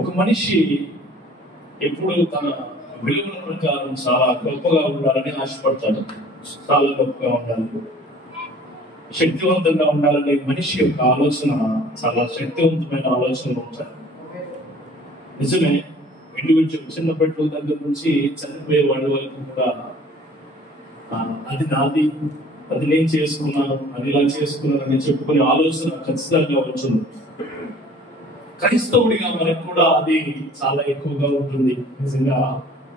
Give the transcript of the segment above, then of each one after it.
ఒక మనిషి ఎప్పుడు తన విలువల ప్రకారం చాలా గొప్పగా ఉండాలని ఆశపడతాడు. చాలా గొప్పగా ఉండాలి, శక్తివంతంగా ఉండాలనే మనిషి యొక్క ఆలోచన చాలా శక్తివంతమైన ఆలోచనలు ఉంటాయి. నిజమే, ఇండివిజువల్ చిన్న బిడ్డల దగ్గర నుంచి చనిపోయే వాళ్ళ వరకు కూడా అది నాది, అది నేను చేసుకున్నాను, అది ఇలా చేసుకున్నాను అని చెప్పుకునే ఆలోచన ఖచ్చితంగా ఉంటుంది. క్రైస్తవుడిగా మనకు కూడా అది చాలా ఎక్కువగా ఉంటుంది. నిజంగా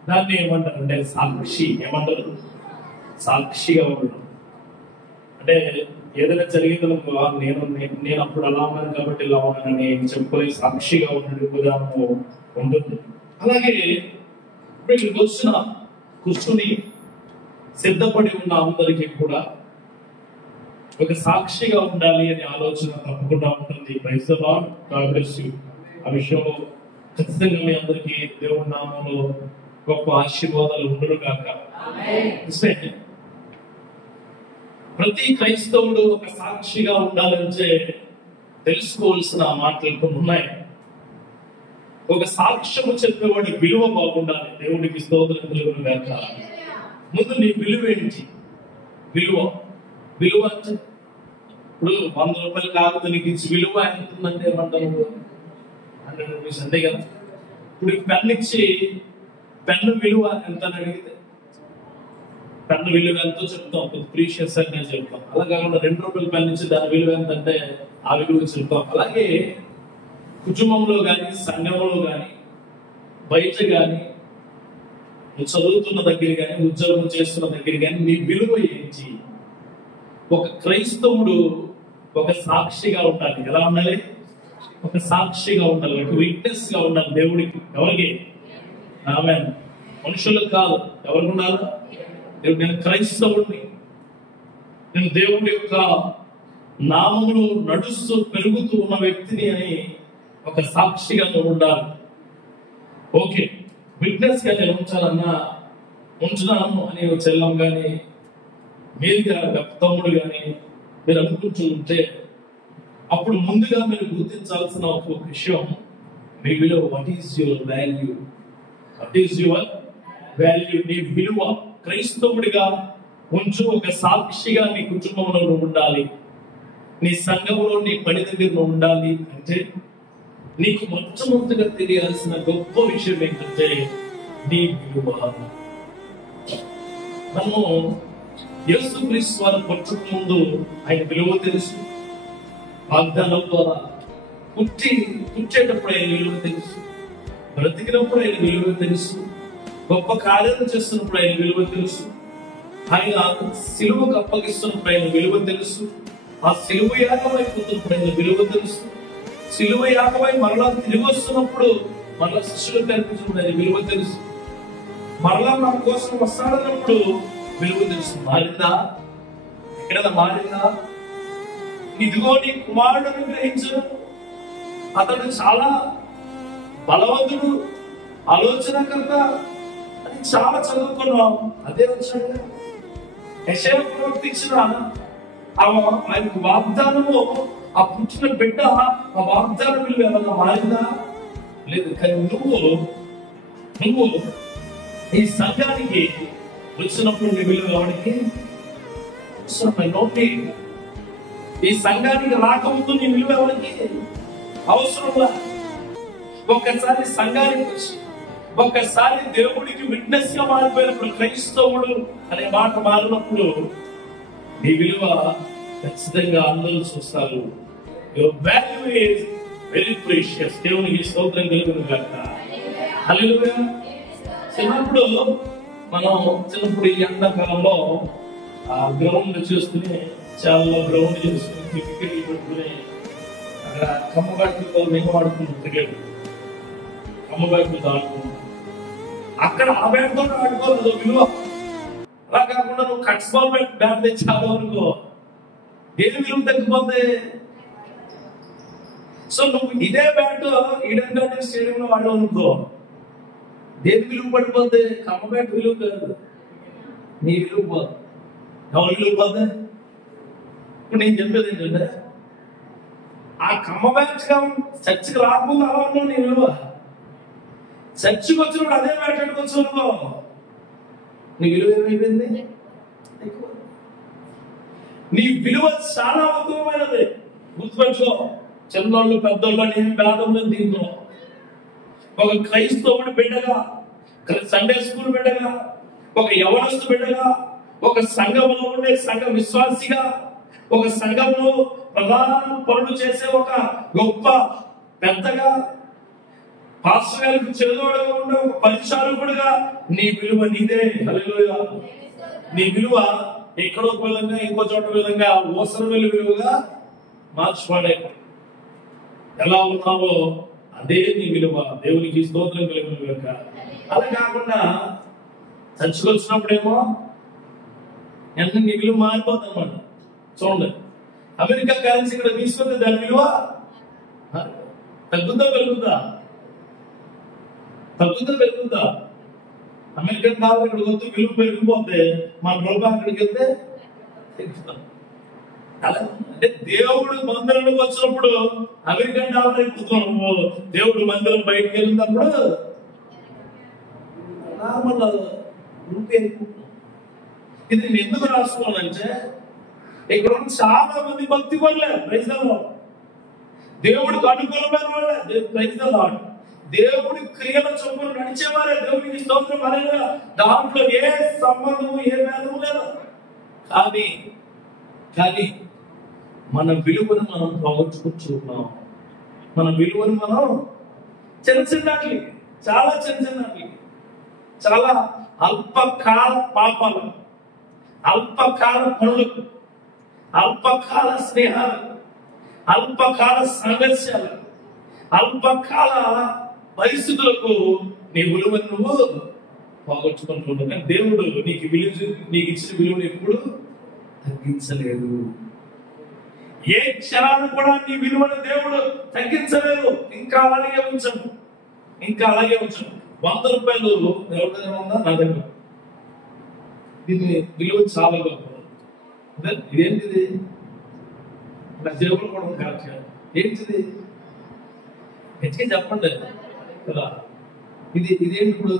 దాన్ని ఏమంటారంటే సాక్షి. ఏమంటారు? సాక్షిగా ఉండడం అంటే ఏదైనా జరిగిందనుకో, నేను అప్పుడు అలా ఉన్నాను కాబట్టి ఇలా ఉన్నానని చెప్పుకొని సాక్షిగా ఉండడం విధానం ఉంటుంది. అలాగే ఇప్పుడు వచ్చిన కూర్చుని సిద్ధపడి ఉన్న అందరికీ కూడా ఒక సాక్షిగా ఉండాలి అనే ఆలోచన తప్పకుండా ఉంటుంది. Praise the Lord, God bless you. ఆ విషయంలో ఖచ్చితంగా మీ అందరికీ దేవుడి నామములో గొప్ప ఆశీర్వాదాలు ఉండును గాక. ప్రతి క్రైస్తవుడు ఒక సాక్షిగా ఉండాలంటే తెలుసుకోవాల్సిన మాటలు కొన్ని ఉన్నాయి. ఒక సాక్ష్యము చెప్పేవాడి విలువ బాగుండాలి. దేవుడికి స్తోత్రం కలుగును గాక. ముందు నీ విలువ ఏంటి? విలువ అంటే ఇప్పుడు 100 రూపాయలు కాకపోతే ఇచ్చి విలువ ఎంత ఉందంటే ఏమంటారు? 100 రూపీస్ అంతే కదా. ఇప్పుడు పెన్ను ఇచ్చి పెన్ను విలువ ఎంత అని అడిగితే పెన్ను విలువ ఎంతో చెప్తాం, ప్రీషియస్ అని చెప్తాం. అలా కాకుండా 2 రూపాయలు పెన్ను ఇచ్చి దాని విలువ ఎంత అంటే ఆ విలువ చెప్తాం. అలాగే కుటుంబంలో కానీ, సంఘంలో కానీ, బయట కానీ, నువ్వు చదువుతున్న దగ్గర కానీ, ఉద్యోగం చేస్తున్న దగ్గర కానీ నీ విలువ ఏంటి? ఒక క్రైస్తవుడు ఒక సాక్షిగా ఉండాలి. ఎలా ఉండాలి? ఒక సాక్షిగా ఉండాలి, ఒక విట్నెస్ గా ఉండాలి దేవుడికి. ఎవరికి? ఆమేన్. మనుషులకు కాదు. ఎవరికి ఉండాలి? దేవుడు. నేను క్రైస్తవుడిని, నేను దేవుడి యొక్క నామములో నడుస్తూ పెరుగుతూ ఉన్న వ్యక్తిని అని ఒక సాక్షిగా నువ్వు ఉండాలి. ఓకే, విట్నెస్ గా నేను ఉంచున్నాను అని చెల్లం కానీ, మీరు తమ్ముడు కానీ మీరు అనుకుంటూ ఉంటే అప్పుడు ముందుగా మీరు గుర్తించాల్సిన ఒక విషయం, మీ విలువ. What is your value? What is your value? నీ విలువ క్రైస్తవుడిగా ఉంచు. ఒక సాక్షిగా నీ కుటుంబంలో ఉండాలి, నీ సంఘంలో, నీ పని దగ్గర ఉండాలి. అంటే నీకు మొట్టమొదటిగా తెలియాల్సిన గొప్ప విషయం ఏంటంటే నీ విలువ. మనము యేసుక్రీస్తు వారు పుట్టక ముందు ఆయన విలువ తెలుసు. వాగ్దానం ద్వారా పుట్టేటప్పుడు ఆయన విలువ తెలుసు, బ్రతికినప్పుడు ఆయన విలువ తెలుసు, గొప్ప కార్యాలు చేస్తున్నప్పుడు ఆయన విలువ తెలుసు, ఆయన సిలువకు అప్పగిస్తున్నప్పుడు ఆయన విలువ తెలుసు, ఆ సిలువ యాగమైపోతున్నప్పుడు ఆయన విలువ తెలుసు, సిలువ యాగమై మరలా తిరిగి వస్తున్నప్పుడు మరలా శిష్యులు కనిపించినప్పుడు ఆయన విలువ తెలుసు, మరలా మన కోసం వస్తాడన్నప్పుడు విలువ తెలుసు. మారిందా? ఎక్కడైనా మారిందా? ఇదిగో నీ కుమారుడు గ్రహించను, అతడు చాలా బలవంతుడు, ఆలోచనకర్త అని చాలా చదువుకున్నాం. అదే వచ్చాడు యెషయా ప్రవక్తించిన ఆయనకు వాగ్దానము, ఆ పుట్టిన బిడ్డ, ఆ వాగ్దానం విలువ ఏమన్నా మారిందా? లేదు. కానీ నువ్వు ఈ సంఘానికి వచ్చినప్పుడు నీ విలువ ఎవరికి? ఈ సంఘానికి రాకముందు నీ విలువ ఎవరికి అవసరంలా? ఒక్కసారి సంఘానికి వచ్చి ఒక్కసారి దేవుడికి విట్నెస్ గా మారిపోయినప్పుడు, క్రైస్తవుడు అనే మాట మారినప్పుడు నీ విలువ ఖచ్చితంగా అందరూ చూస్తారు. Your value is very precious. దేవునికి స్తోత్రం కలుగును గాక. హల్లెలూయా. చిన్నప్పుడు ఈ ఎండాకాలంలో ఆ గ్రౌండ్ చూసుకుని, చాలా గ్రౌండ్ చూసుకుని క్రికెట్ పెట్టుకుని అక్కడ కమ్మగాడుతో మేము ఆడుకున్నాం. క్రికెట్ కమ్మగాడుతో ఆడుకున్నాం. అక్కడ ఆ బ్యాట్తో ఆడుకోలేదు విలువ. అలా కాకుండా నువ్వు కట్స్ బాల్ బ్యాట్ తెచ్చావు అనుకో, ఏది విలువ తగ్గిపోతే. సో నువ్వు ఇదే బ్యాట్ ఈడెన్ గార్డెన్ స్టేడియంలో ఆడావు అనుకో, దేని విలువ పడిపోతే? కమ్మ బ్యాట్ విలువ కాదు, నీ విలువ పోదు. ఎవరి విలువ పోతే? ఇప్పుడు నేను చెప్పేది ఏంటంటే, ఆ కమ్మ బ్యాట్ చర్చకి రాకుండా అలా ఉన్నావు నీ విలువ. చర్చికి వచ్చినప్పుడు అదే మాట్లాడుకోవచ్చు, నీ విలువ ఏమైపోయింది? నీ విలువ చాలా ఉత్తమమైనది. గుర్తుపెట్టుకో, చిన్నోళ్ళు పెద్దోళ్ళు అని ఏం భేదం లేదు దీంట్లో. ఒక క్రైస్తవుడి బిడ్డగా, సండే స్కూల్ బిడ్డగా, ఒక యవనస్తు బిడ్డగా, ఒక సంఘంలో ఉండే సంఘ విశ్వాసిగా, ఒక సంఘంలో ప్రధాన పనులు చేసే ఒక గొప్ప పెద్దగా, పాస్టర్ గారికి చెడుగా ఉండే ఒక పరిచారకుడిగా నీ విలువ నీదే. హల్లెలూయా. నీ విలువ ఎక్కడో విధంగా, ఇంకో చోట విధంగా ఓసర విలువగా మార్చుకోవడే. ఎలా ఉన్నావో అదే నీ విలువ. దేవునికి స్తోత్రం కలుగును గాక. అలా కాకుండా చర్చకు వచ్చినప్పుడేమో ఎంత నీ విలువ మారిపోతుంది అన్నమాట. చూడండి, అమెరికా కరెన్సీ ఇక్కడ తీసుకుంటే దాని విలువ తగ్గుద్దా పెరుగుద్దా? తగ్గుద్దా పెరుగుద్దా? అమెరికన్ డాలర్ ఇక్కడికి వస్తే విలువ పెరిగిపోతే మన రూపాయి అక్కడికి వెళ్తే తగ్గుతాం. అంటే దేవుడు మందిరంలోకి వచ్చినప్పుడు అమెరికన్ డాలర్ ఎక్కుతున్నాము, దేవుడు మందిరం బయటకు వెళ్ళినప్పుడు నార్మల్ రూపాయి ఎక్కుతున్నాం. ఇది నేను ఎందుకు రాస్తున్నానంటే, ఇక్కడ ఉన్న చాలా మంది భక్తి పడలే ప్రైజ్లో, దేవుడికి అనుకూలమైన వాళ్ళే ప్రైజ్లో, దేవుడి క్రియల చొప్పున నడిచేవారే. దేవుడికి స్తోత్రం. అరేగా దాంట్లో ఏ సంబంధము ఏ భేదము లేదు. కానీ మన విలువను మనం పోగొట్టుకుంటున్నాం. మన విలువను మనం చిన్నచిన్నట్లు, చాలా చిన్నచిన్నట్లు, చాలా అల్పకాల పాపాలు, అల్పకాల పనులకు, అల్పకాల స్నేహాలు, అల్పకాల సంఘర్షాలు, అల్పకాల పరిస్థితులకు నీ విలువను నువ్వు పోగొట్టుకుంటున్నావు. కానీ దేవుడు నీకు ఇచ్చిన విలువను ఎప్పుడు తగ్గించలేదు. ఏ క్షణాన్ని కూడా నీ విలువను దేవుడు తగ్గించలేదు. ఇంకా అలాగే ఉంచను, ఇంకా అలాగే ఉంచను. 100 రూపాయలు ఎవరి దగ్గర ఉందా? నా దగ్గర. దీని విలువ చాలా గొప్ప. ఇదేంటిది? నా జేబులు కూడా ఉంది కరెక్ట్. ఏంటిది? గట్టిగా చెప్పండి కదా. ఇదేంటి ఇప్పుడు?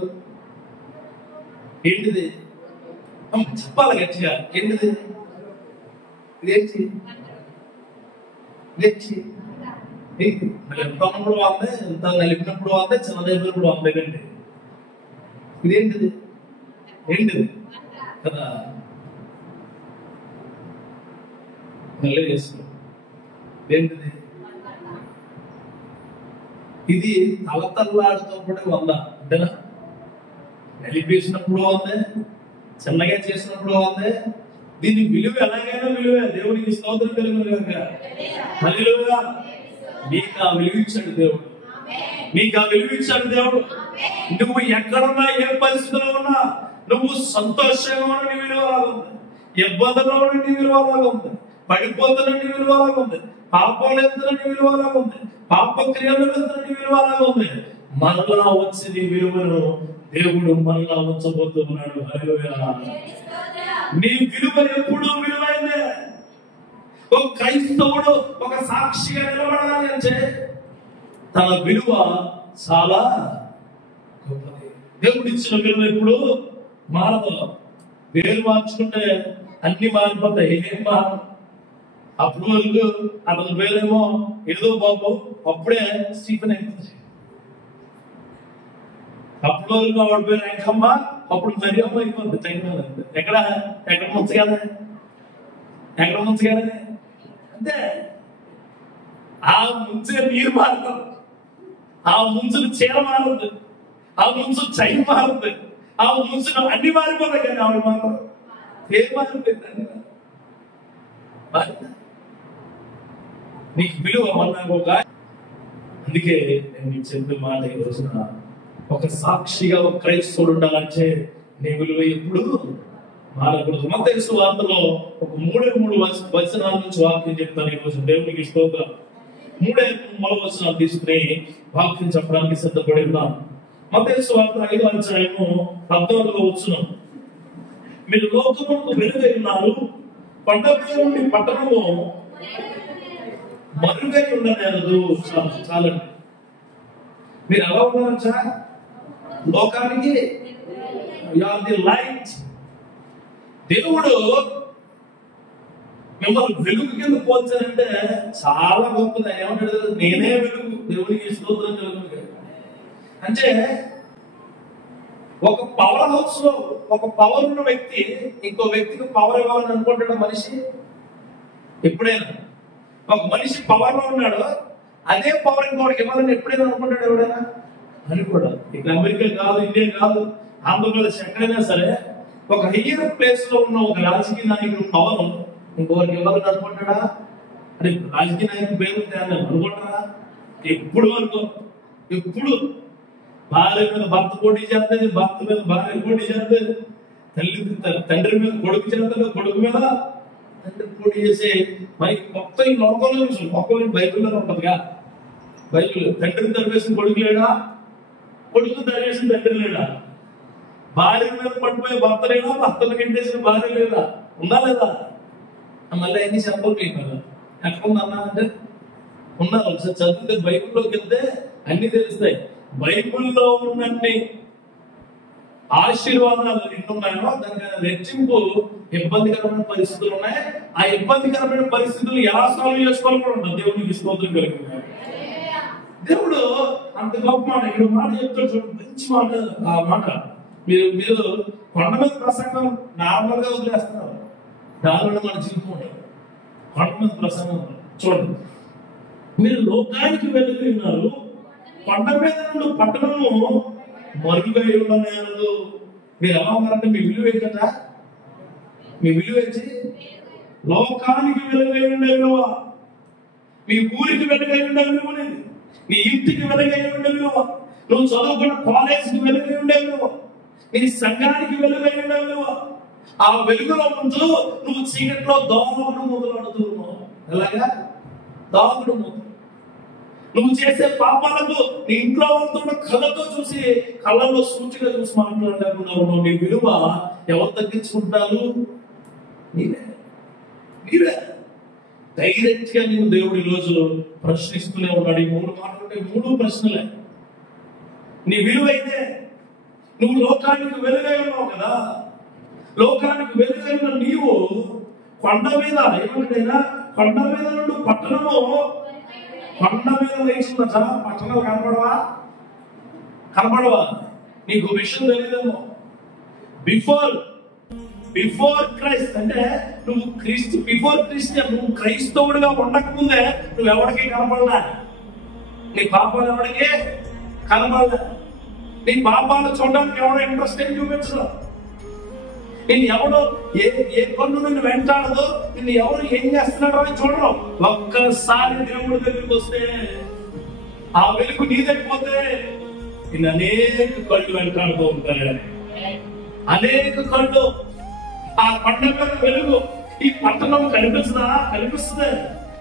ఏంటిది చెప్పాలి గట్టిగా. ఏంటిది? ఇదేంటి? ఎంత ఉన్నప్పుడు వాందే, ఎంత నలిపినప్పుడు వాందే, చిన్నదైనప్పుడు వాందేనండి. ఇదేంటిది? ఏంటిది కదా? మళ్ళీ చేసుకో. ఏంటిది? ఇది తలతల్లాడుతున్నప్పుడు 100 అంతేనా? నలిపేసినప్పుడు అందే, చిన్నగా చేసినప్పుడు అందే. దీని విలువ ఎలాగైనా విలువే. దేవుడికి స్తోత్రం కలుగును గాక. హల్లెలూయా. నీకు ఆ విలువ ఇచ్చాడు దేవుడు, నీకు ఆ విలువ ఇచ్చాడు దేవుడు. నువ్వు ఎక్కడున్నా, ఏ పరిస్థితిలో ఉన్నా, నువ్వు సంతోషంగా ఉన్న నీ విలువ లాగుంది, ఇబ్బందుల్లో ఉన్న నీ విలువ లాగుంది, పడిపోతున్న నీ విలువ లాగుంది, పాపాలు ఎత్తున నీ విలువ లాగుంది, పాప క్రియలు ఎత్తున నీ విలువ లాగుంది. మరలా వచ్చి నీ విలువను దేవుడు మరలా ఉంచబోతున్నాడు. హల్లెలూయా. నీ విలువ ఎప్పుడు విలువైందే. ఒక క్రైస్తవుడు ఒక సాక్షిగా నిలబడాలి అంటే తన విలువ చాలా గొప్పది. దేవుడు ఇచ్చిన విలువ ఎప్పుడు మారదు. పేరు మార్చుకుంటే అన్ని మారిపోతాయి, ఏం మారదు. అప్పుడు వరకు అతని పేరేమో ఏదో బాబు, అప్పుడే స్టీఫెన్ అయిపోతుంది. అప్పుడు వరకు ఆవిడ పేరు ఎంకమ్మ, అప్పుడు మరి అమ్మ అయిపోతుంది. టైం ఎక్కడ ముంచగానే, ఎక్కడ ముంచగానే అంతే. ఆ ముంచే నీరు మారుతుంది, ఆ ముంచులు చీర మారుతుంది, ఆ ముంచు చైన్ మారుతుంది, ఆ ముంచులు అన్ని మారిపోతాయి. కానీ ఆవిడ మాత్రం పేరు మారిపోయింది. నీకు విలువ మన్నాక. అందుకే నేను నీకు చెప్పే మాట ఈ రోజున, ఒక సాక్షిగా ఒక క్రైస్తవుడు ఉండాలంటే నీ విలువ ఎప్పుడు మారకూడదు. మత్తయి సువార్తలో ఒక 3 వచనాల నుంచి వాక్యం చెప్తాను ఈ రోజు. దేవునికి స్తోత్రం. 3 వచనాలు తీసుకుని వాక్యం చెప్పడానికి సిద్ధపడి ఉన్నాను. మత్తయి సువార్త 5వ అధ్యాయము 14వ వచనం. మీరు లోకమునకు వెలుగై ఉన్నారు, కొండపై నుండి పట్టణము మరుగై ఉండనేరదు. చాలండి. మీరు ఎలా ఉన్నారచ్చా? లోకానికి యు ఆర్ ది లైట్. దేవుడు మిమ్మల్ని వెలుగు కింద పోల్చారంటే చాలా గొప్పది. ఏమంటాడు? నేనే వెలుగు, దేవునికి స్తోత్రం కలుగును. అంటే ఒక పవర్ హౌస్ లో ఒక పవర్ ఉన్న వ్యక్తి ఇంకో వ్యక్తికి పవర్ ఇవ్వాలని అనుకుంటాడు మనిషి. ఎప్పుడైనా ఒక మనిషి పవర్ లో ఉన్నాడు, అదే పవర్ ఇంకోటికి ఇవ్వాలని ఎప్పుడైనా అనుకుంటాడు ఎవడైనా? అనుకోడు. ఇక్కడ అమెరికా కాదు, ఇండియా కాదు, ఆంధ్రప్రదేశ్ ఎక్కడైనా సరే ఒక హయ్యర్ ప్లేస్ లో ఉన్న ఒక రాజకీయ నాయకుడు పవర్ ఇంకొకరికి ఇవ్వాలని అనుకుంటాడా? అంటే రాజకీయ నాయకుడు పేరు అనుకుంటారా? ఎప్పుడు అనుకో. ఎప్పుడు భార్య మీద భర్త పోటీ చేస్తుంది, భర్త మీద భార్య పోటీ చేస్తుంది, తండ్రి మీద కొడుకు చేస్తాడు, కొడుకు మీద తండ్రి పోటీ చేసే. మరి మొత్తం ఈ లోకంలో మొత్తం బైబిల్లో ఉంటుందిగా. బైబిల్ తండ్రిని తరివేసిన కొడుకు లేడా? కొడుకు తరివేసిన తండ్రి లేడా? భార్య మీద పడిపోయే భర్త లేడా? భర్తను గెంటేసిన భార్య లేదా? ఉందా లేదా? మళ్ళీ అన్ని చెప్పలేదు కదా. ఎక్కడ ఉందన్నా అంటే ఉన్నారు. ఒకసారి చదివితే బైబిల్లోకి వెళ్తే అన్ని తెలుస్తాయి. బైబిల్లో ఉన్నన్ని ఆశీర్వాదాలు ఎన్నున్నాయో దానికి రెట్టింపు ఇబ్బందికరమైన పరిస్థితులు ఉన్నాయి. ఆ ఇబ్బందికరమైన పరిస్థితులు ఎలా సాల్వ్ చేసుకోవాలి కూడా ఉంటుంది. దేవునికి స్తోత్రం కలుగుతుంది. దేవుడు అంత గొప్ప మాట, ఇక్కడ మాట చెప్తాడు చూడండి, మంచి మాట. ఆ మాట మీరు కొండ మీద ప్రసంగం నార్మల్ గా వదిలేస్తున్నారు, దానివల్ల మన జీవితం ఉంటుంది. కొండ మీద ప్రసంగం చూడండి, మీరు లోకానికి వెలుగు ఉన్నారు, కొండ మీద నుండి పట్టణము మరుగుగా ఇవ్వలేదు. మీరు ఎలా ఉన్నారంటే మీ విలువ ఏంటట? మీ విలువ ఏంటి? లోకానికి వెలుగై ఉండే విలువ, మీ ఊరికి వెలుగై ఉండే విలువ, నీ ఇంటికి వెలుగై ఉండే విలువ, నువ్వు చదువుకున్న కాలేజీకి వెలుగై ఉండే విలువ, నీ సంఘానికి వెలుగై ఉండే విలువ. ఆ వెలుగులో ఉంటూ నువ్వు చీకట్లో దోమకుడు మొదలడుతున్నావు. ఎలాగా? దోమకుడు మొదలు. నువ్వు చేసే పాపాలకు నీ ఇంట్లో వాళ్ళతో కళ్ళతో చూసి, కళ్ళల్లో సూచిగా చూసి మాట్లాడకుండా ఉన్నావు. నీ విలువ ఎవరు తగ్గించుకుంటారు? నీవే. డైరెక్ట్ గా నేను దేవుడు ఈరోజు ప్రశ్నిస్తూనే ఉన్నాడు. ఈ 3 మాటలు 3 ప్రశ్నలే. నీ విలువ అయితే నువ్వు లోకానికి వెలుగై ఉన్నావు కదా. లోకానికి వెలుగై ఉన్న నీవు కొండ మీద ఏమంటైనా కొండ మీద నుండి పట్టణము, కొండ మీద లేచిందట. పట్టణాలు కనపడవా? నీకు విషయం తెలియదేమో. బిఫోర్ క్రైస్ట్ అంటే నువ్వు బిఫోర్ క్రిస్టియన్, నువ్వు క్రైస్తవుడిగా ఉండకముందే నువ్వు ఎవరికి కనపడలా. నీ పాపాలు ఎవరికి కనపడలే. నీ పాపాలు చూడడానికి ఎవడో ఇంట్రెస్ట్ ఏం చూపించదు. నేను ఎవడో ఏ పన్ను నిన్ను వెంటాడదు, నిన్ను ఎవరు ఏం చేస్తున్నాడో అని చూడరు. ఒక్కసారి దేవుడి దగ్గరికి వస్తే, ఆ వెలుగు నీ దగ్గరిపోతే నిన్ను అనేక కళ్ళు వెంటాడుతూ ఉంటాయి. అనేక కళ్ళు. ఆ పండుగ వెలుగు ఈ పట్టణం కనిపిస్తుంది.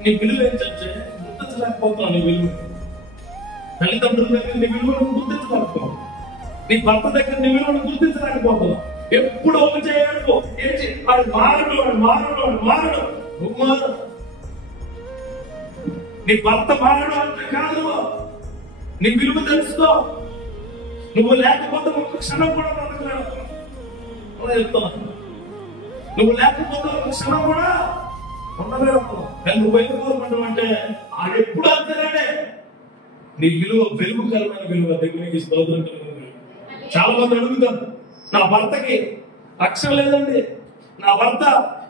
నీ విలువ ఏంటంటే గుర్తించలేకపోతున్నావు. నీ విలువ తల్లిదండ్రుల దగ్గర నీ విలువను గుర్తించలేకపోతున్నావు. నీ భర్త దగ్గర నీ విలువను గుర్తించలేకపోతున్నావు. ఎప్పుడు ఒక చేయడు ఏంటి? వాడు మారడు. నీ భర్త మారడు అంటే కాదు, నీ విలువ తెలుసుకో. నువ్వు లేకపోతే ఒక క్షణం కూడా బ్రతకలేడు. నువ్వు లేకపోతే ఒక క్షణం కూడా ఉండలేడు. నువ్వు ఎందుకు అంటే ఆడెప్పుడు అంతేనే. నీ విలువ వెలుగుకరమైన విలువ. దేవునికి స్తోత్రం కలుగుతుంది. చాలా మంది అడుగుతారు, నా భర్తకి రక్షణ లేదండి, నా భర్త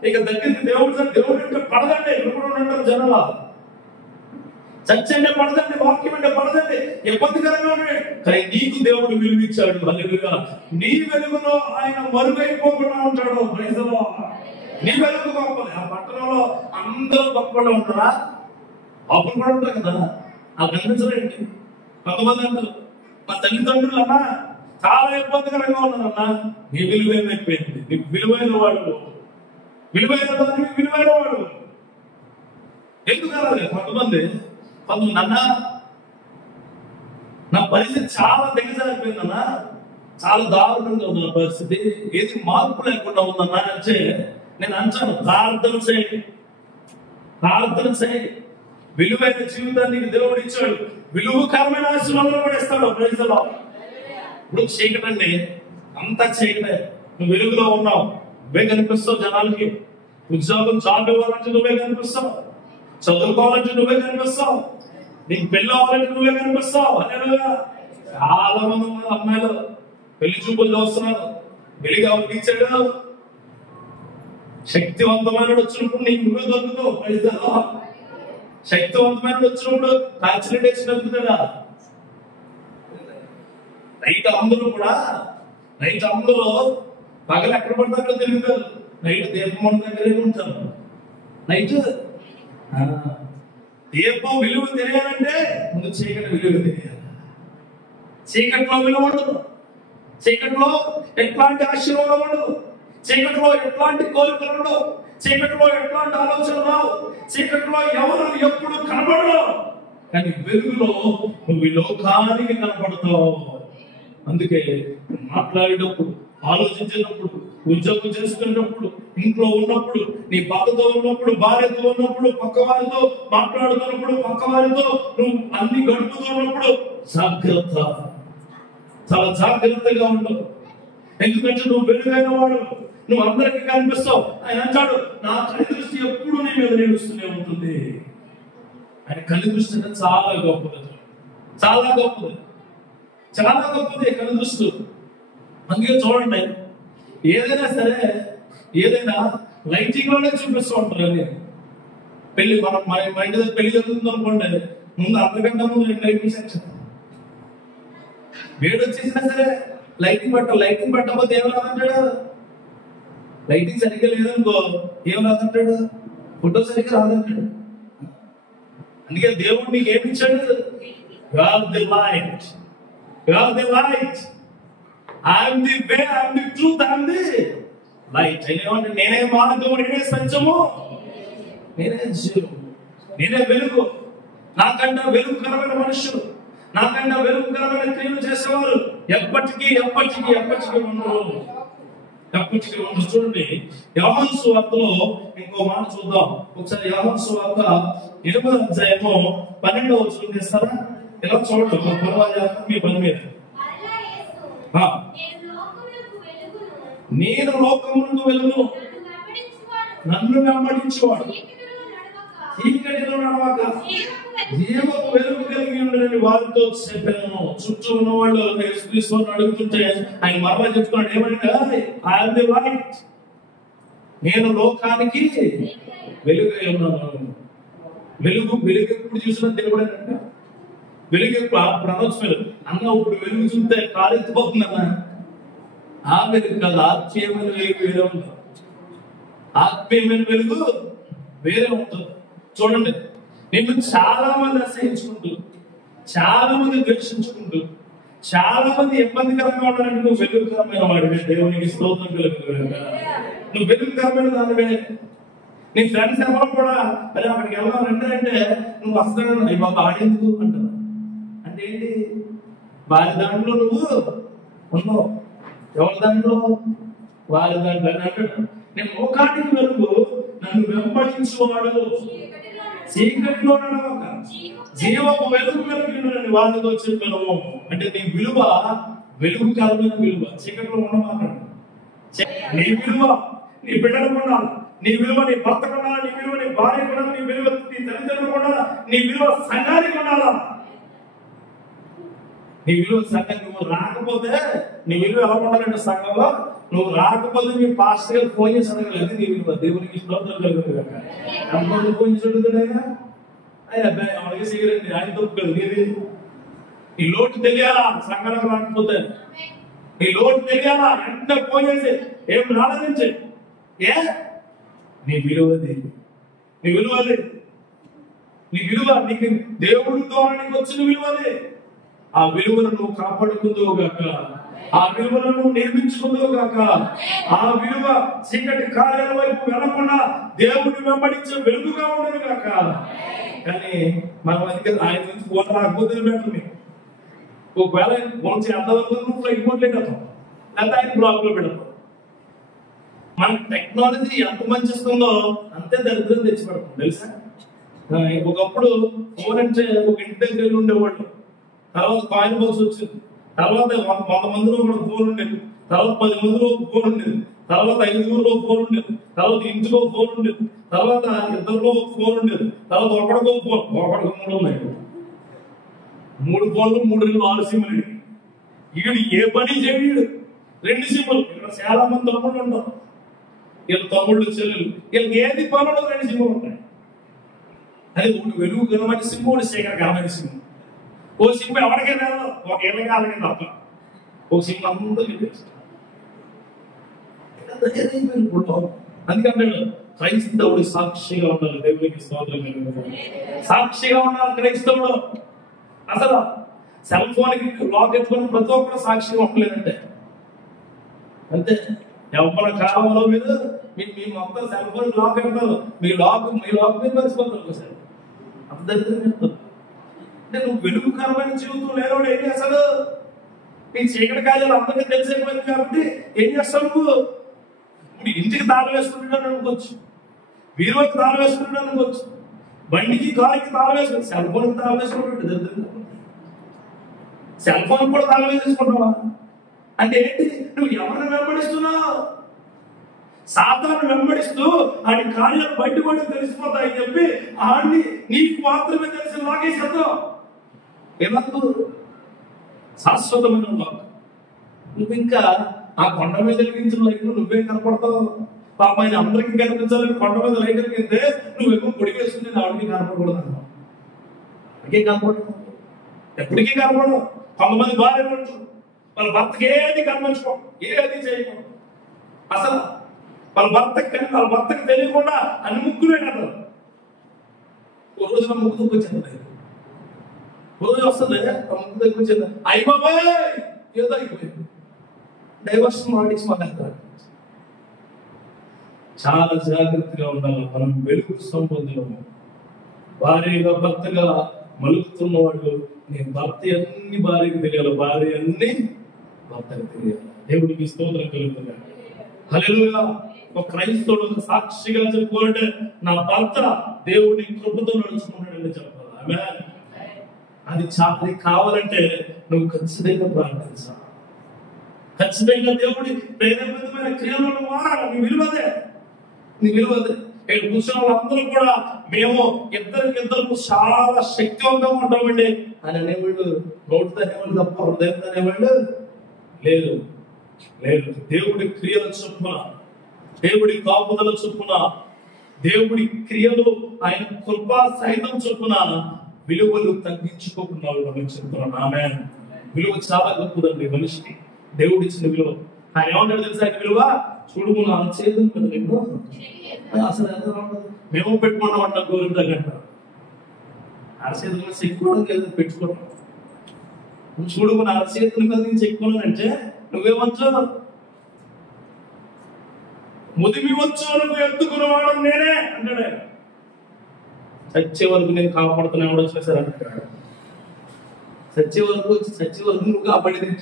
ఇక దగ్గరికి దేవుడు అంటే పడదండి. ఎప్పుడు ఉంటారు జనాల, చర్చ అంటే పడదండి, వాక్యం అంటే పడదండి, ఇబ్బందికరంగా ఉంటాడు. కానీ నీకు దేవుడు విలువిచ్చాడు. హల్లెలూయా. నీ వెలుగులో ఆయన మరుగైపోకుండా ఉంటాడు. ప్రైజ్లో నీ వెలుగు గొప్పది. ఆ పట్టణంలో అందరూ గొప్పగా ఉంటారా? అప్పుడు కూడా ఉంటారు కదా. ఆ కనిపించలేండి. కొంతమంది అంటారు, మా తల్లిదండ్రులు అన్నా చాలా ఇబ్బందికరంగా ఉన్నారన్నా. నీ విలువ ఏమైపోయింది? నీకు విలువైన వాడు, విలువైన దానికి విలువైన వాడు. ఎందుకు అలాగే? కొంతమంది అన్నా నా పరిస్థితి చాలా దిగజారిపోయిందన్నా, చాలా దారుణంగా ఉంది నా పరిస్థితి, ఏది మార్పు లేకుండా ఉందన్నా అంటే నేను అంటాను, ప్రార్థన చేయి. విలువైన జీవితాన్ని దేవుడు ఇచ్చాడు. విలువకరమైన ఆశీర్వాదాలు కూడా ఇస్తాడు. ప్రైజ్లో ఇప్పుడు చీకటి అండి, అంతా చీకటే. నువ్వు వెలుగులో ఉన్నావు, నువ్వే కనిపిస్తావు జనాలకి. ఉద్యోగం జాబ్ ఇవ్వాలంటే నువ్వే కనిపిస్తావు, చదువుకోవాలంటే నువ్వే కనిపిస్తావు, నీకు పెళ్లి అవ్వాలంటే నువ్వే కనిపిస్తావు. అదే చాలా మంది ఉన్నారు అమ్మాయిలు పెళ్లి చూపులు చూస్తున్నారు. వెలుగు ఎవరికి ఇచ్చాడు? శక్తివంతమైన వచ్చినప్పుడు నీకు నువ్వే దొరుకుతావు. శక్తివంతమైన వచ్చినప్పుడు కాన్సన్ట్రేషన్ దొరుకుతుందా? నైట్ అందరూ పగలు ఎక్కడ పడితే అక్కడ తిరుగుతారు, నైట్ దీపం దగ్గరే ఉంటారు. నైట్ దీపం విలువ తెలియాలంటే ముందు చీకటి విలువ తెలియాలి. చీకట్లో విలువ ఉండదు, చీకట్లో ఎట్లాంటి ఆశీర్వాదం ఉండదు, చీకట్లో ఎట్లాంటి కోరికలు ఉండవు, చీకట్లో ఎట్లాంటి ఆలోచనలు రావు, చీకట్లో ఎవరు ఎప్పుడు కనబడరు. కానీ వెలుగులో నువ్వు ఈ లోకానికి కనపడతావు. అందుకే మాట్లాడేటప్పుడు, ఆలోచించేటప్పుడు, ఉద్యోగం చేసుకునేటప్పుడు, ఇంట్లో ఉన్నప్పుడు, నీ భర్తతో ఉన్నప్పుడు, భార్యతో ఉన్నప్పుడు, పక్కవారితో మాట్లాడుతున్నప్పుడు, పక్కవారితో నువ్వు అన్ని గడుపుతున్నప్పుడు జాగ్రత్త, చాలా జాగ్రత్తగా ఉండవు. ఎందుకంటే నువ్వు వెలుగైన వాడు, నువ్వు అందరికీ కనిపిస్తావు. ఆయన అంటాడు, నా కని దృష్టి ఎప్పుడు నీ మీద నిలుస్తూనే ఉంటుంది. ఆయన కని దృష్టి అంటే చాలా గొప్పది, చాలా గొప్పది, చాలా గొప్పది కని దృష్టి. అందుకే చూడండి, ఏదైనా సరే, ఏదైనా లైటింగ్ లోనే చూపిస్తూ ఉంటారు. అని పెళ్లి మన ఇంటి దగ్గర పెళ్లి జరుగుతుంది అనుకోండి, ముందు అంతకంటే ముందు లైటింగ్ సెక్షన్. వేడి వచ్చేసినా సరే లైటింగ్ పెట్టకపోతే ఏం రాదంటాడు? లైటింగ్ సరిగ్గా లేదనుకో ఏం రాదంటాడు? ఫోటో సరిగ్గా రాదంటాడు. అందుకే దేవుడు నీకు ఏమిచ్చాడు? You are the light. You are the light. I am the way, I am the truth, I am the light. ఏమంటే నేనే మార్గము, నేనే సత్యము, నేనే జీవము, నేనే వెలుగు. నాకంటే వెలుగుకరమైన మనుషులు, నాకంటే వెలుగుకరమైన క్రియలు చేసేవారు ఎప్పటికీ ఉండరు. చూడండి, యోహాను సువార్తలో ఇంకో మాట చూద్దాం ఒకసారి. యోహాను సువార్త 8వ అధ్యాయము 12వ వచనం చేస్తారా? ఇలా చూడండి, పర్వాలేదు మీ పని మీద. నేను లోకమునకు వెలుగును, నన్ను వెంబడించువాడు చీకటిలో నడవక జీవపు వెలుగు కలిగి ఉండని వారితో చెప్పాను. చుట్టూ ఉన్న వాళ్ళు యేసుక్రీస్తుని అడుగుతుంటే ఆయన మరలా చెప్తున్నాడు, ఏమంటే ఐ యామ్ ది లైట్, నేను లోకానికి వెలుగై ఉన్నాను. వెలుగు ఎప్పుడు చూసినా దేవుడేనంట. వెలుగు ప్రవచనాలు అన్న ఇప్పుడు వెలుగు చూస్తే కాలెత్తిపోతుందన్న. ఆ వెలుగు కాదు, ఆత్మీయమైన వెలుగు వేరే ఉంటుంది. ఆత్మీయమైన వెలుగు వేరే ఉంటుంది. చూడండి, నిన్ను చాలా మంది అసహించుకుంటూ, చాలా మంది ద్వేషించుకుంటూ, చాలా మంది ఇబ్బందికరంగా ఉండాలంటే నువ్వు వెలుగుకరమైన వాడివే. దేవునికి స్తోత్రం కలుగుతుంది. నువ్వు వెలుగుకరమైన దానివే. నీ ఫ్రెండ్స్ ఎవరు కూడా మరి అక్కడికి వెళ్ళాలంటే నువ్వు వస్తాను బాబా ఆడేందుకు అంటారు. అంటే ఏంటి? వారి దాంట్లో నువ్వు ఉన్నావు. ఎవరి దాంట్లో? వారి దాంట్లో అంటాడు, నేను లోకానికి వెలుగు, నన్ను వెంబడించువాడు చీకటిలో నడవక జీవపు వెలుగు కలిగిన వారితో చెప్పాను. అంటే నీ విలువ వెలుగుకరమైన విలువ, చీకటిలో ఉండమాకండి. నీ విలువ నీ బిడ్డలకు ఉండాలి, నీ విలువ నీ భర్తకు ఉండాలి, నీ విలువ నీ భార్యకు ఉండాలి, నీ విలువ నీ తల్లిదండ్రులకు ఉండాలి, నీ విలువ సంఘానికి ఉండాలా. నీ విలువ సంఘం నువ్వు రాకపోతే నీ విలువ ఎలా ఉండాలంటే సంఘంలో నువ్వు రాకపోతే మీ పాస్టర్ గారు ఫోన్ చేసి అడగలేదు నీ విలువ. దేవునికి స్తోత్రం కలుగుతుంది. ఎంతమంది ఫోన్ చేసి అడుగుతాడైనా ఆయన అబ్బాయి అలాగే సిగరెట్ ఆయన తప్పుకోదు. నీది నీ లోటు తెలియాలా? సంఘాలకు రాకపోతే నీ లోటు తెలియాలా? వెంటనే ఫోన్ చేసి ఏం రాలేదని ఏ నీ విలువది, నీ విలువది, నీ విలువ నీకు దేవుడి ద్వారా నీకు వచ్చిన విలువది. ఆ విలువను నువ్వు కాపాడుకుందువు గాక, ఆ విలువను నువ్వు నిర్మించుకుందువు గాక. ఆ విలువ చీకటి కార్యాల వైపు వెళ్లకుండా దేవుడిని వెంబడించే వెలుగుగా ఉండదు గాక. కానీ మనం అది ఆయన నుంచి ఫోన్ రాకపోతే బెటర్. ఒకవేళ ఫోన్ చేద్దాం ఇవ్వట్లేదు కదా, లేదా ఆయన బ్లాక్ లో పెడతాం. మన టెక్నాలజీ ఎంత మంచి ఇస్తుందో అంతే దరిద్రం తెచ్చిపెడతాం తెలుసా. ఒకప్పుడు ఫోన్ అంటే ఒక ఇంటి దగ్గర ఉండేవాళ్ళు, తర్వాత కాయిన్ బాక్స్ వచ్చింది, తర్వాత 100 మందిలో కూడా ఫోన్ ఉండేది, తర్వాత 10 మందిలో ఫోన్ ఉండేది, తర్వాత 5 ఫోన్ ఉండేది, తర్వాత ఇంటిలో ఫోన్ ఉండేది, తర్వాత 2 ఫోన్ ఉండేది, తర్వాత ఒకడికో ఫోన్, ఒకడికి 3 ఉన్నాయి. 3 ఫోన్లు 3 6 సిమ్లు. వీడు ఏ పని చేయడు, 2 సిమ్లు. ఇక్కడ చాలా మంది తమ్ముళ్ళు ఉంటారు, వీళ్ళ తమ్ముళ్ళు చెల్లెలు, వీళ్ళకి ఏది పనులు 2 సిమ్లు ఉంటాయి. అది ఒకటి వెలుగు కనబడి సిమ్, ఒకటి శేఖర్ కనబడి సిమ్. ఓ సిమ్ ఎవరికైనా ఒక 20 కాలకి తప్ప ఓ సిమ్ అందరికీ తెలుసు. అందుకంటే క్రైస్తవుడు సాక్షిగా ఉండాలి. దేవునికి స్తోత్రం కలుగుతుంది. సాక్షిగా ఉండాలి క్రైస్తవుడు. అసలు సెల్ ఫోన్ కి లాక్ ఎత్తుకొని ప్రతి ఒక్కరు సాక్షిగా ఉండలేదంటే అంతే. ఎవరి కాలంలో మీరు మీ మొత్తం సెల్ ఫోన్ లాక్ ఎడతారు, మీ లాక్ మీద మర్చిపోతారు ఒకసారి. అంత దరిద్రం. అంటే నువ్వు వెలుగుకరమైన జీవితం లేనోడు ఏం చేస్తాడు? నీ చీకటి కార్యాలు అందరికీ తెలిసిపోయింది కాబట్టి ఏం చేస్తావు నువ్వు? ఇప్పుడు ఇంటికి తాళం వేసుకుంటున్నాను అనుకోవచ్చు, వీరువుకి తాళం వేసుకుంటున్నాను అనుకోవచ్చు, బండికి కారుకి తాళం వేసుకుంటు, సెల్ ఫోన్కి తాళం వేసుకుంటుంటే దరిద్రం. సెల్ ఫోన్ కూడా తాళం వేసుకుంటావా? అంటే ఏంటి? నువ్వు ఎవరిని వెంబడిస్తున్నావు? సాతాను వెంబడిస్తూ ఆడి కార్యాలు బయట కూడా తెలిసిపోతాయని చెప్పి ఆడిని నీకు మాత్రమే తెలిసి లాగేసేద్దాం. ఏమంటూ శాశ్వతమైన లాక్. నువ్వు ఇంకా ఆ కొండ మీద వెలిగించిన లైట్ నువ్వే కనపడతావు. పాప ఆయన అందరికీ కనిపించాలని కొండ మీద లైట్ వెలిగితే నువ్వేమో పొడిగి వేసుకుని ఆవిడకి కనపడకూడదు అన్నావు. అందుకే కనపడదు, ఎప్పటికీ కనపడవు. కొంతమంది భార్య ఉంటారు, వాళ్ళ భర్తకి ఏది కనిపించుకో, ఏది చేయకూడదు. అసలు వాళ్ళ భర్తకి తెలియకుండా అన్ని ముగ్గులే కదా. ఓ రోజున ముగ్గు తగ్గుచ్చింది, రోజు వస్తుంది ఆ ముగ్గు తగ్గుచ్చింది, అయ్యి బాబాయ్ ఏదో అయిపోయింది, డైవర్స్ మాటిక్స్ మాట్లాడతారు. చాలా జాగ్రత్తగా ఉండాలి. మనం వెలుగు సంబంధులము. భార్యగా భర్తగా మలుపుతున్న వాళ్ళు, నేను భర్త అన్ని భార్యకి తెలియాలి, భార్య అన్ని భర్తకు తెలియాలి. దేవుడికి స్తోత్రం కలుగుతుంది. హల్లెలూయా. ఒక క్రైస్తవుడు ఒక సాక్షిగా చెప్పుకోవాలంటే నా భర్త దేవుడి కృపతో నడుచుకుంటాడని చెప్పాలి. ఆమేన్. అది కావాలంటే నువ్వు ఖచ్చితంగా ప్రార్థించాలి. ఖచ్చితంగా దేవుడి ప్రేరేపితమైన క్రియలను మారాలి. నీ విలువదే. ఇక్కడ కూర్చున్న వాళ్ళందరూ కూడా మేము ఇద్దరు చాలా శక్తివంతంగా ఉంటామండి అని అనేవాళ్ళు నోటితో అనేవాళ్ళు తప్ప హృదయంతో అనేవాళ్ళు లేదు. దేవుడి క్రియల చొప్పున, దేవుడి కాపుదల చొప్పున, దేవుడి క్రియలు ఆయన కృపా సహితం చొప్పున విలువలు తగ్గించుకోకుండా మనం చెప్తున్నాం. ఆమేన్. విలువ చాలా గొప్పదండి మనిషికి, దేవుడు ఇచ్చిన విలువ. ఆయన ఏమంటాడు తెలుసా? ఆయన విలువ చూడు నా చేతులు పెద్ద అసలు మేము పెట్టుకున్నాం అంట గోరింట గంట అరచేతులు చెక్కుకోవడం పెట్టుకున్నాం. చూడు నా అరచేతుల మీద నేను చెక్కున్నానంటే నువ్వేమొచ్చు? ముదిమి వచ్చు నువ్వు ఎత్తుకున్నవాడు నేనే అంటాడే. చచ్చే వరకు నేను కాపాడుతున్నా ఎవడో వచ్చేసారు అంటాడు. చచ్చే వరకు నువ్వు కాపాడేది.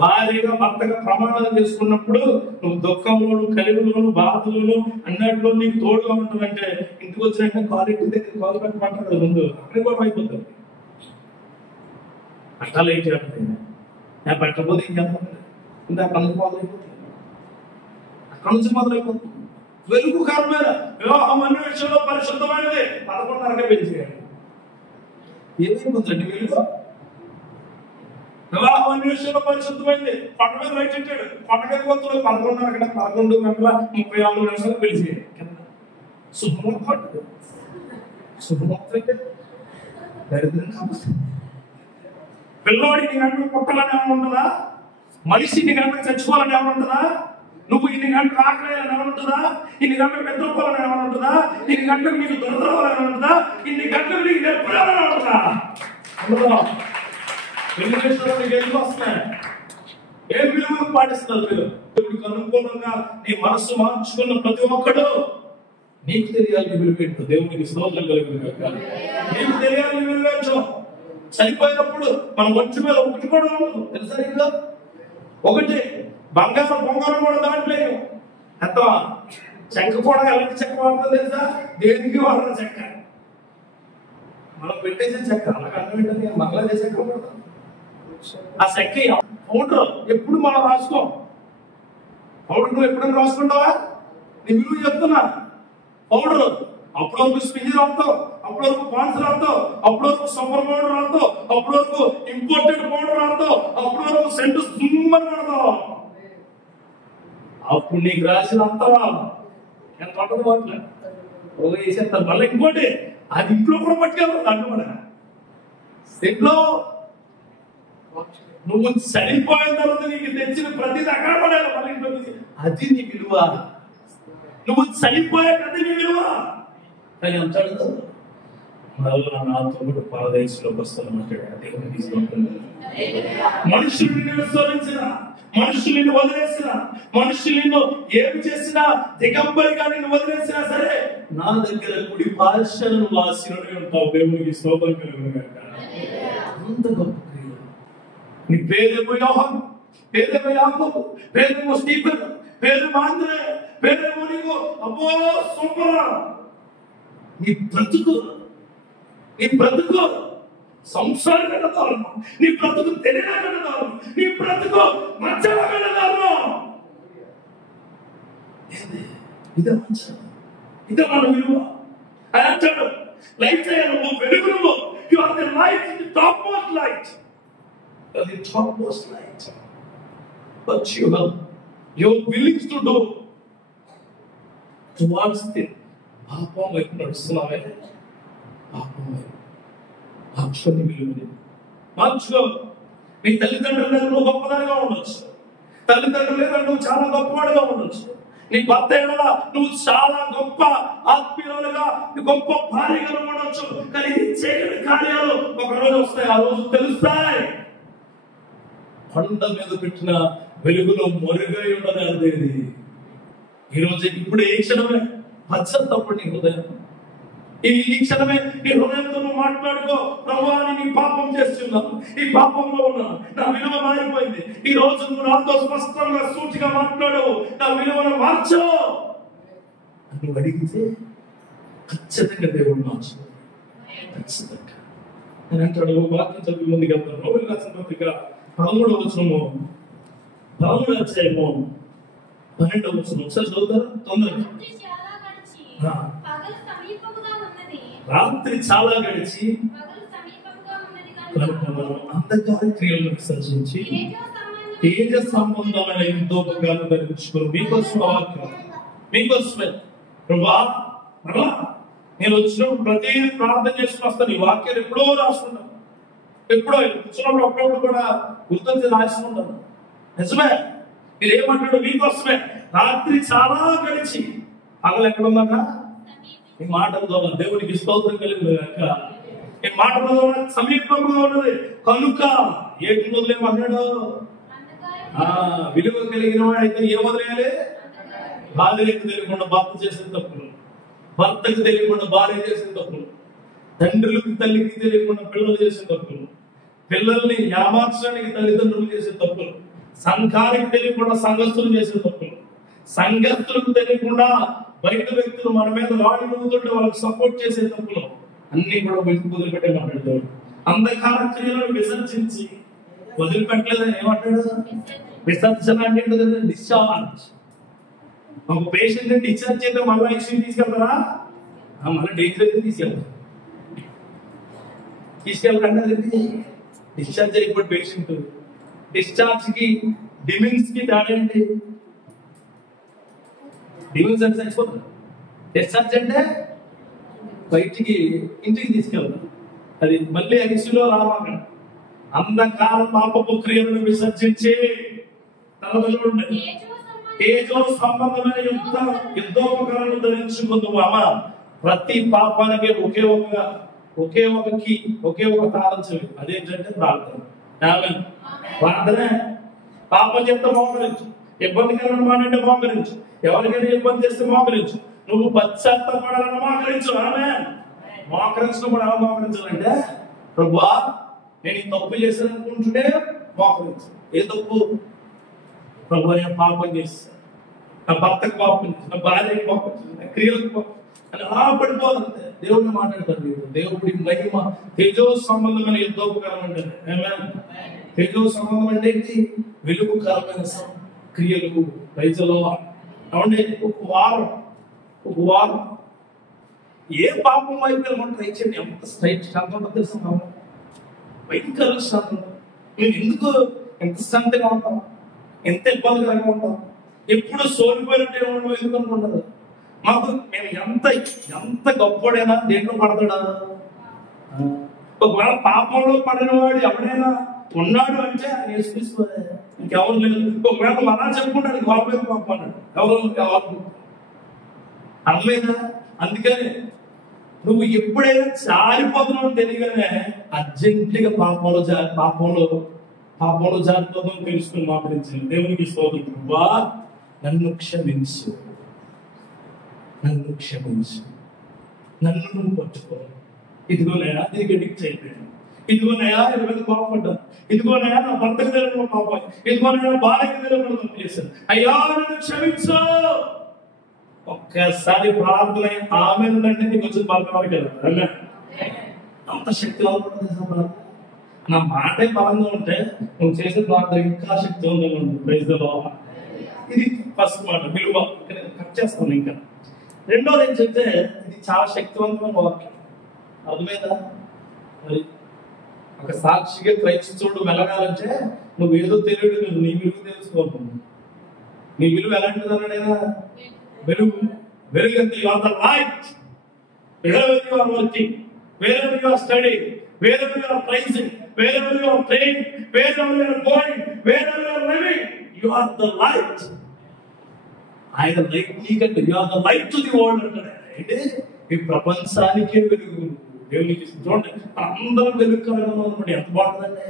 భార్యగా భర్తగా ప్రమాణాలు చేసుకున్నప్పుడు నువ్వు దుఃఖంలోను, కలిమిలోను, బాధలోను అన్నట్లో నీకు తోడుగా ఉంటుందంటే ఇంటికి వచ్చినాక క్వాలిటీ దగ్గర కాలు పెట్టమంటారు కదా ముందు, అక్కడికి కూడా అయిపోతుంది. అట్టాలు ఏంటి అంటే నేను పెట్టకపోతే ఇంకెంత ఇంకా అక్కడి నుంచి మొదలైపోతుంది. వెలుగు కారణమైన వివాహం అన్ని విషయంలో పరిశుద్ధమైనది 11:30 పెంచేయాలి. ఏమైపోతుందండి వెలుగు? వివాహం అన్ని విషయంలో పరిశుద్ధమైంది. పంట మీద లైట్ పెట్టాడు, పంటకి పోతుంది 11:30 పెళ్లి శుభముహూర్తం. దరిద్రం కాబట్టి పిల్లోడి ఇన్ని గంటలు పుట్టాలని ఏమైనా ఉంటుందా? మనిషి ఇన్ని గంటలకు చచ్చిపోవాలని ఏమైనా ఉంటుందా? నువ్వు ఇన్ని గంటలు ఆకలేయాలని ఏమైనా ఉంటుందా? ఇన్ని గంటలకు నిద్రపోవాలని ఏమైనా ఉంటుందా? ఇన్ని గంటలకు నీకు దురదవాలని ఏమైనా ఉంటుందా? ఇన్ని గంటలకు నీకు నెప్పుడాలని ఉంటుందా? ఎందుకు వస్తున్నాయి? ఏ విలువలు పాటిస్తున్నారు మీరు? దేవుడికి అనుకూలంగా నీ మనస్సు మార్చుకున్న ప్రతి ఒక్కడు నీకు తెలియాలి విలువేంటో. దేవుడికి స్తోత్రం కలుగుతుంది. నీకు తెలియాలి విలువేంటో. చనిపోయినప్పుడు మన ఒంటి మీద ఒకటి కూడా ఉండదు తెలుసా నీకు? ఒకటి బంగారం కూడా దాంట్లేదు. ఎంతవా చెక్క కూడా ఎలాంటి చెక్క వాడుతుంది తెలుసా? దేనికి వాడిన చెక్క. మనం పెట్టేసే చెక్క నాకు అర్థం ఏంటంటే మళ్ళా చేసే చెక్క ఆ చెక్క పౌడర్ ఎప్పుడు మనం రాసుకో పౌడర్ నువ్వు ఎప్పుడైనా రాసుకుంటావా నీ విలువ చెప్తున్నా పౌడర్ అప్పటి వరకు స్పింజ్ రాస్తావు అప్పటి వరకు పాన్స్ రాస్తావు అప్పటి వరకు సమ్మర్ పౌడర్ రాస్తావు అప్పటి వరకు ఇంపోర్టెడ్ పౌడర్ రాస్తావు అప్పటి వరకు సెంటు సుమ్మర్ పడతావు అప్పుడు నీకు రాసిన అంతవా ఎంత పట్టదు వాటిలో ఒక వేసేస్తారు మళ్ళీ ఇంకోటి అది ఇంట్లో కూడా పట్టుకెళ్తావు దాంట్లో కూడా ఇంట్లో నువ్వు చనిపోయిన తర్వాత నీకు తెచ్చిన ప్రతి అక్కడ పడాలి మళ్ళీ ఇంట్లో అది నీ విలువ నువ్వు చనిపోయే ప్రతి నీ విలువ కానీ అంటాడు మళ్ళా నాతో కూడా పరదేశంలోకి వస్తానంటాడు మనుషులు నిన్ను విస్మరించిన మనుషులు నిన్ను వదిలేసిన మనుషులు నిన్ను ఏమి చేసినా దిగంబరిగా నిన్ను వదిలేసినా సరే నా దగ్గర కుడి భాషను వాసినట్టు ఉంటావు దేవునికి స్తోత్రం కలుగును అంత గొప్ప క్రియ నీ పేరేమో యోహాను పేరేమో యాకోబు పేరేమో స్టీఫెన్ పేరేమో ఆంద్రే పేరేమో నీకు అబ్బో సూపర్ నీ బ్రతుకు సంసారం కట్టదారు నీ బ్రతుకు తెలియన కట్టదారు నీ బ్రతుకు మచ్చగా కట్టదారు ఇదే మంచి ఇదే మన విలువ అంటాడు లైట్ అయ్యాను వెలుగు నువ్వు you are the light the top most light the top most light but you are willing to do towards the పాపం వైపు నడుస్తున్నావే పాపం వైపు పాపని విలువని మార్చుకో నీ తల్లిదండ్రుల దగ్గర నువ్వు గొప్పదానిగా ఉండొచ్చు తల్లిదండ్రుల దగ్గర నువ్వు చాలా గొప్పవాడుగా ఉండొచ్చు నీ భర్త ఏడల నువ్వు చాలా గొప్ప ఆత్మీయులుగా గొప్ప భార్యగా ఉండొచ్చు కానీ చేయని కార్యాలు ఒక రోజు వస్తాయి ఆ రోజు తెలుస్తాయి కొండ మీద పెట్టిన వెలుగులో మరుగై ఉండదు అదేది ఈ రోజు ఇప్పుడు ఏ క్షణమే పశ్చాత్తప్పుడు నీ హృదయం ఈ క్షణమే నీ హృదయంతో నువ్వు మాట్లాడుకో ప్రభువా నీ పాపం చేస్తున్నాను ఈ పాపంలో ఉన్నాను నా విలువ మారిపోయింది ఈ రోజు నువ్వు నాతో స్పష్టంగా సూటిగా మాట్లాడవు నా విలువను మార్చు నువ్వు అడిగితే ఖచ్చితంగా దేవుడు మార్చు ఖచ్చితంగా నేను అంటాడు వాక్యం చదివి ముందుకు వెళ్తాను రోమిలకు రాసిన పత్రిక 13వ వచనము 13వ అధ్యాయము 12వ వచనం ఒకసారి చదువుతారా తొందరగా రాత్రి చాలా గడిచి అంధకార క్రియలను విసర్జించి తేజ సంబంధమైన యుద్ధోపకాలను ధరించుకుని మీకోసం వాక్యం మీకోసమే ప్రభా మరలా నేను వచ్చినప్పుడు ప్రతి ప్రార్థన చేసుకుని వస్తాను ఈ వాక్యాలు ఎప్పుడో రాసుకుంటాను ఎప్పుడో వచ్చినప్పుడు అప్పుడప్పుడు కూడా గుర్తొచ్చి రాసుకుంటాను నిజమే మీరు ఏమంటాడు మీకోసమే రాత్రి చాలా గడిచి పగలు ఎక్కడ ఉందన్నా ఈ మాటల ద్వారా దేవునికి స్తోత్రం కలిగింది కనుక ఈ మాటల ద్వారా సమీపంగా ఉన్నది కనుక ఏటి వదిలేమన్నాడు విలువ కలిగిన వాడైతే ఏం వదిలేయాలి భార్యకు తెలియకుండా భర్త చేసిన తప్పులు భర్తకు తెలియకుండా భార్య చేసిన తప్పులు తండ్రులకు తల్లికి తెలియకుండా పిల్లలు చేసిన తప్పులు పిల్లల్ని యామార్చడానికి తల్లిదండ్రులు చేసిన తప్పులు సంఘానికి తెలియకుండా సంఘస్థులు చేసిన తప్పులు సంఘస్థులకు తెలియకుండా బయట వ్యక్తులు మన మీద రాళ్ళు నవ్వుతుంటే వాళ్ళకి సపోర్ట్ చేసే తప్పులు అన్ని కూడా వదిలిపెట్టే మాట్లాడతాడు అంధకార క్రియలను విసర్జించి వదిలిపెట్టలేదని ఏమంటాడు విసర్జన అంటే డిశ్చార్జ్ ఒక పేషెంట్ డిశ్చార్జ్ చేస్తే మళ్ళీ ఐసీయూ తీసుకెళ్తారా మళ్ళీ డేంజర్ అయితే తీసుకెళ్తారంటే డిశ్చార్జ్ అయిపోయి పేషెంట్ డిశ్చార్జ్ కి డిమిన్స్ కి తేడా ఏంటి డిమిన్స్ అంటే చచ్చిపోతారు డిశ్చార్జ్ అంటే బయటికి ఇంటికి తీసుకెళ్తారు అది మళ్ళీ ఐసీయూలో రావాలి అంధకార పాపపు క్రియలను విసర్జించి తేజో సంబంధమైన యుద్ధోపకరణను ధరించుకుందాము అమ్మ ప్రతి పాపానికి ఒకే ఒక తాళం చెవి అదేంటంటే ప్రార్థన ప్రార్థనే పాపం చేస్తే మోకరించు ఇబ్బందికరమైన మాట అంటే మోకరించు ఎవరికైనా ఇబ్బంది చేస్తే మోకరించు నువ్వు పశ్చాత్తపడాలని మోకరించు ఆమేన్ మోకరించడం కూడా ఎలా మోకరించాలంటే ప్రభువా నేను ఈ తప్పు చేశాను అనుకుంటుంటే మోకరించు ఏ తప్పు ప్రభు నేను పాపం చేస్తాను నా భర్తకు పాపం చేస్తాను నా భార్యకి పాపం చేస్తాను నా క్రియలకు అని అలా పడిపోదంతే. దేవుడిని మాట్లాడతాడు. దేవుడి మహిమ తేజో సంబంధమైన యుద్ధోపకరం అంటే తేజో సంబంధం అంటే ఏంటి? వెలుగుకరమైన క్రియలు రైతులో అవండి. ఒక వారం ఏ పాపం వైపు వెళ్ళమని ట్రై చేయండి, ఎంత స్ట్రెంత్ ఉంటుందో తెలుసా? భయంకర స్ట్రెంత్ ఉంటుంది. మేము ఎంత స్ట్రెంత్గా ఉంటాం, ఎంత ఇబ్బందికరంగా ఉంటాం, ఎప్పుడు సోలిపోయినట్టు ఏమన్నా ఎందుకు అనుకుంటారు? మేము ఎంత గొప్పడైనా దేంట్లో పడతాడా? ఒకవేళ పాపంలో పడిన వాడు ఎవడైనా ఉన్నాడు అంటే ఇంకెవరు లేదు. ఒకవేళ అలా చెప్పుకుంటాడు గొప్ప పాపం అన్నాడు, ఎవరు అర్థమైనా? అందుకని నువ్వు ఎప్పుడైనా జారిపోతున్నావు తెలియగానే అర్జెంటుగా పాపంలో జారిపోతాం తెలుసుకుని మాట్లాడించింది. దేవునికి స్తోత్రం. నన్ను క్షమించు, నన్ను నువ్వు పట్టుకో. ఇదిగోనయా దీనికి అడిక్ట్ అయిపోయాను, ఇదిగోనయా ఇది మీద కోపడ్డా, ఇదిగోనయా నా భర్తకు తెలియకుండా పాపం, ఇదిగోనయా భార్యకు తెలియకుండా తప్పు చేశాను, అయ్యా నన్ను క్షమించు. ఒక్కసారి ప్రార్థన ఆమె నుండి నీకు వచ్చిన బలం వరకు వెళ్ళాలి. అంత శక్తి అవుతుంది. నా మాటే బలంగా ఉంటే నువ్వు చేసే ప్రార్థన ఇంకా శక్తివంతంగా ఉంటుంది. Praise the Lord. ఇది ఫస్ట్ మాట, విలువ. కట్ చేస్తాను. ఇంకా రెండోది ఏం చెప్తే, ఇది చాలా శక్తివంతమైన వాక్యం. అర్థమైందా? మరి ఒక సాక్షిగా క్రైస్తవుడు వెలగాలంటే నువ్వు ఏదో తెలియదు, నీ విలువ తెలుసుకోవాలి. నీ విలువ ఎలాంటిది అన్నాడైనా? వెలుగు అంటే you are the light. wherever you are working, wherever you are studying, wherever you are praising, wherever you are praying, wherever you are going, wherever you are living, you are the light. ఆయన light నీకంటే you are the light to the world అంటాడు. అంటే ఈ ప్రపంచానికే వెలుగు. దేవునికి చూడండి, అందరూ వెలుగు అనుకోండి, ఎంత బాగుంటుందండి.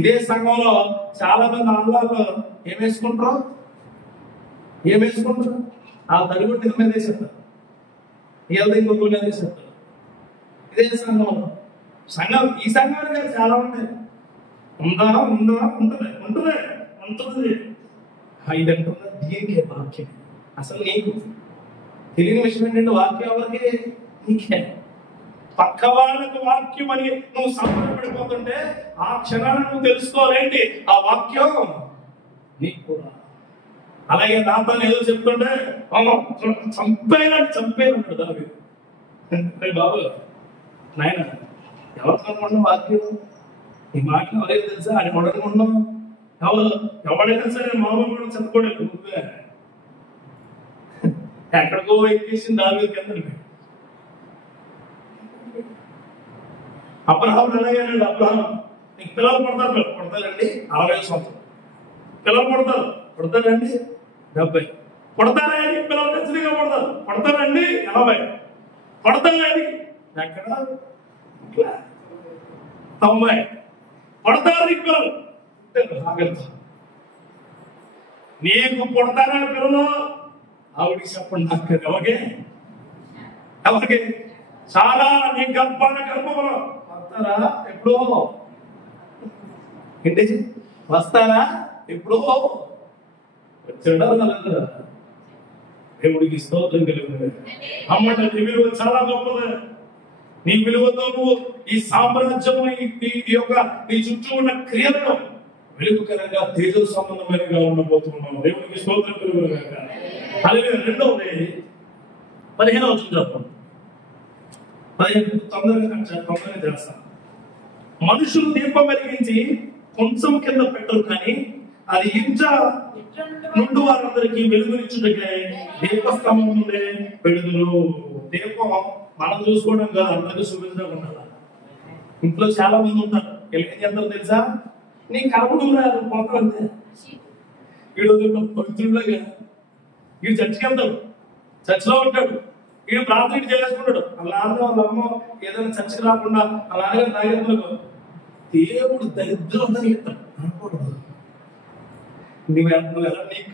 ఇదే సంఘంలో చాలా మంది ఆంగ్లాల్లో ఏం వేసుకుంటారు? ఆ తడిగుడ్డి మీద వేసేస్తారు, ఇంకొక మీద వేసేస్తారు. ఇదే సంఘంలో ఈ సంఘాలు చాలా ఉంటాయి. ఉంటుంది. ఇది అంటున్నా దీనికే వాక్యం. అసలు నీకు తెలియని విషయం ఏంటంటే వాక్యం ఎవరికి? నీకే. పక్క వాళ్ళకి వాక్యం అని నువ్వు సంబరపడిపోతుంటే ఆ క్షణాన్ని నువ్వు తెలుసుకోవాలేంటి? ఆ వాక్యం నీకు కూడా. అలాగే నాతోనే ఏదో చెప్తుంటే చంపేయాలంటాడు దావీదు. బాబు నాయన ఎవరికి అనుకుంటున్నాం వాక్యం? ఈ మాటలు ఎవరైతే తెలుసా? అని అనుకుంటున్నాం. ఎవరైనా సరే మామూలు కూడా చెప్పుకోలేదు. నువ్వే ఎక్కడికో ఎక్కేసింది దావీదు కింద. అబ్రహాం ఎలాగేనండి? అబ్రహాం నీకు పిల్లలు పడతారండి 60 సంవత్సరం పిల్లలు పడతారండి 70 పడతారా? పిల్లలు ఖచ్చితంగా పడతారండి 80 పడతారండి ఎక్కడ 90 పడతారు పిల్లలు. నీకు పుడతారని పిల్లలు ఆవిడికి చెప్పండి. నాకు ఎవరికి చాలా నీ గర్భంలో వస్తారా? ఎప్పుడో ఏంటి వస్తారా? ఎప్పుడో వచ్చాడా? దేవుడికి స్తోత్రం కలుగుతుంది. అమ్మట నీ విలువ చాలా గొప్పది. నీ విలువతో నువ్వు ఈ సామ్రాజ్యం నీ చుట్టూ ఉన్న క్రియలను వెలుగుకరంగా తేజో సంబంధమైనగా ఉండబోతున్నావు. దేవుడికి స్తోత్రం కలుగుతుంది. అలాగే రెండవది 15వ వచనం 15 తొందరగా చేస్తాను. మనుషులు దీపం వెలిగించి కొంచెం కింద పెట్టరు, కానీ అది ఇంట నుండి వారందరికీ వెలుగునిచ్చుటకే దీపస్తంభం నుండే పెడుదురు. దీపం మనం చూసుకోవడం కాదు, అందరికీ చూపించడం ఉండాలి. ఇంట్లో చాలా మంది ఉంటారు, ఏం చేస్తారు తెలుసా? నీ కర్మడు రాదు పోతాంతే. వీడు పవిత్రుడులాగా వీడు చర్చికి వెళ్తాడు, చర్చిలో ఉంటాడు, వీడు ప్రార్థన చేసుకుంటాడు. అలా వాళ్ళ అమ్మ ఏదైనా చర్చికి రాకుండా అలాగే తాగేందుకు దేవుడు దరిద్రం అనుకోవడం. నీ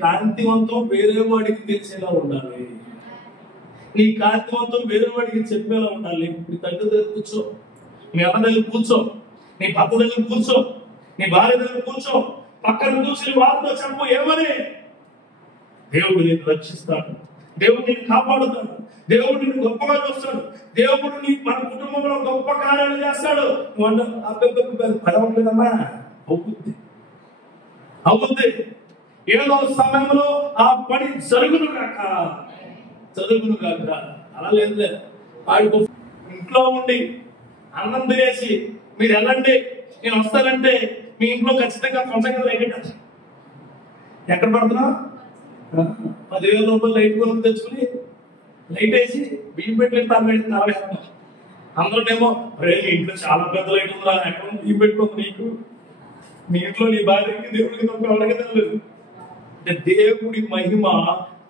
కాంతివంతం వేరే వాడికి తెలిసేలా ఉండాలి. నీ కాంతివంతం వేరే వాడికి చెప్పేలా ఉండాలి. నీ తండ్రి దగ్గర కూర్చో, మీ అన్న దగ్గర కూర్చో, నీ భర్త దగ్గర కూర్చో, నీ భార్య దగ్గర కూర్చో, పక్కన కూర్చొని వారితో చెప్పు ఏమని? దేవుడు నిన్ను రక్షిస్తాడు, దేవుడు నిన్ను కాపాడుతాడు, దేవుడు నిన్ను గొప్పగా చూస్తాడు, దేవుడు నీ మన కుటుంబంలో గొప్ప కార్యాలు చేస్తాడు. పడవట్లేదమ్మా, అవుతుంది అవుతుంది. ఏదో సమయంలో ఆ పని జరుగును కాక. అలా లేదు. వాడికి ఇంట్లో ఉండి అన్నం తినేసి మీరు వెళ్ళండి నేను వస్తానంటే మీ ఇంట్లో ఖచ్చితంగా కొంచెం లైట్ ఎక్కడ పడుతున్నా 10,000 రూపాయలు లైట్ కొనుక్కు తెచ్చుకుని లైట్ వేసి బియ్యం పెట్టి తలవేస్తున్నాం. అందరూనేమో అరే మీ ఇంట్లో చాలా పెద్ద లైట్ ఉందా, ఎక్కడ బియ్యం పెట్టుకోండి, నీకు మీ ఇంట్లో నీ భార్యకి దేవుడికి ఎవరికి తెలియదు. అంటే దేవుడి మహిమ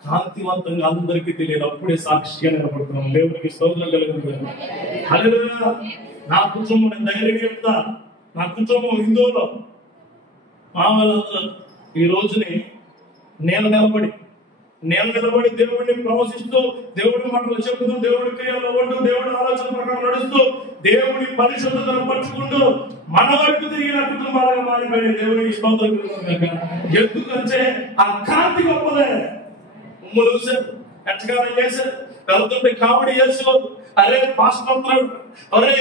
కాంతివంతంగా అందరికీ తెలియదు, అప్పుడే సాక్షిగా నిలబడుతున్నాం. దేవుడికి స్తోత్రం కలుగుతుంది. హల్లెలూయా. నా కుటుంబం, నేను ధైర్యంగా చెప్తా, నా కుటుంబం హిందువులో మా వాళ్ళందరూ ఈ రోజుని నేను నిలబడి దేవుడిని ప్రవశిస్తూ, దేవుడి మాటలు చెబుతూ, దేవుడి క్రియల్లో ఉంటూ, దేవుడి ఆలోచన ప్రకారం నడుస్తూ, దేవుడి పరిశుద్ధతను పరుచుకుంటూ మన వైపు తిరిగిన కుటుంబాలుగా మారిపోయిన దేవుడికి స్తోత్రం కలుగుతుంది. ఎందుకంటే ఆ కాంతి గొప్పదే. ఉమ్ములు చూశారు, ఎచ్చగారం చేశారు, వెళ్తుంటే కామెడీ చేసేవారు. అరే పాస్టర్ అంటున్నాడు, అరే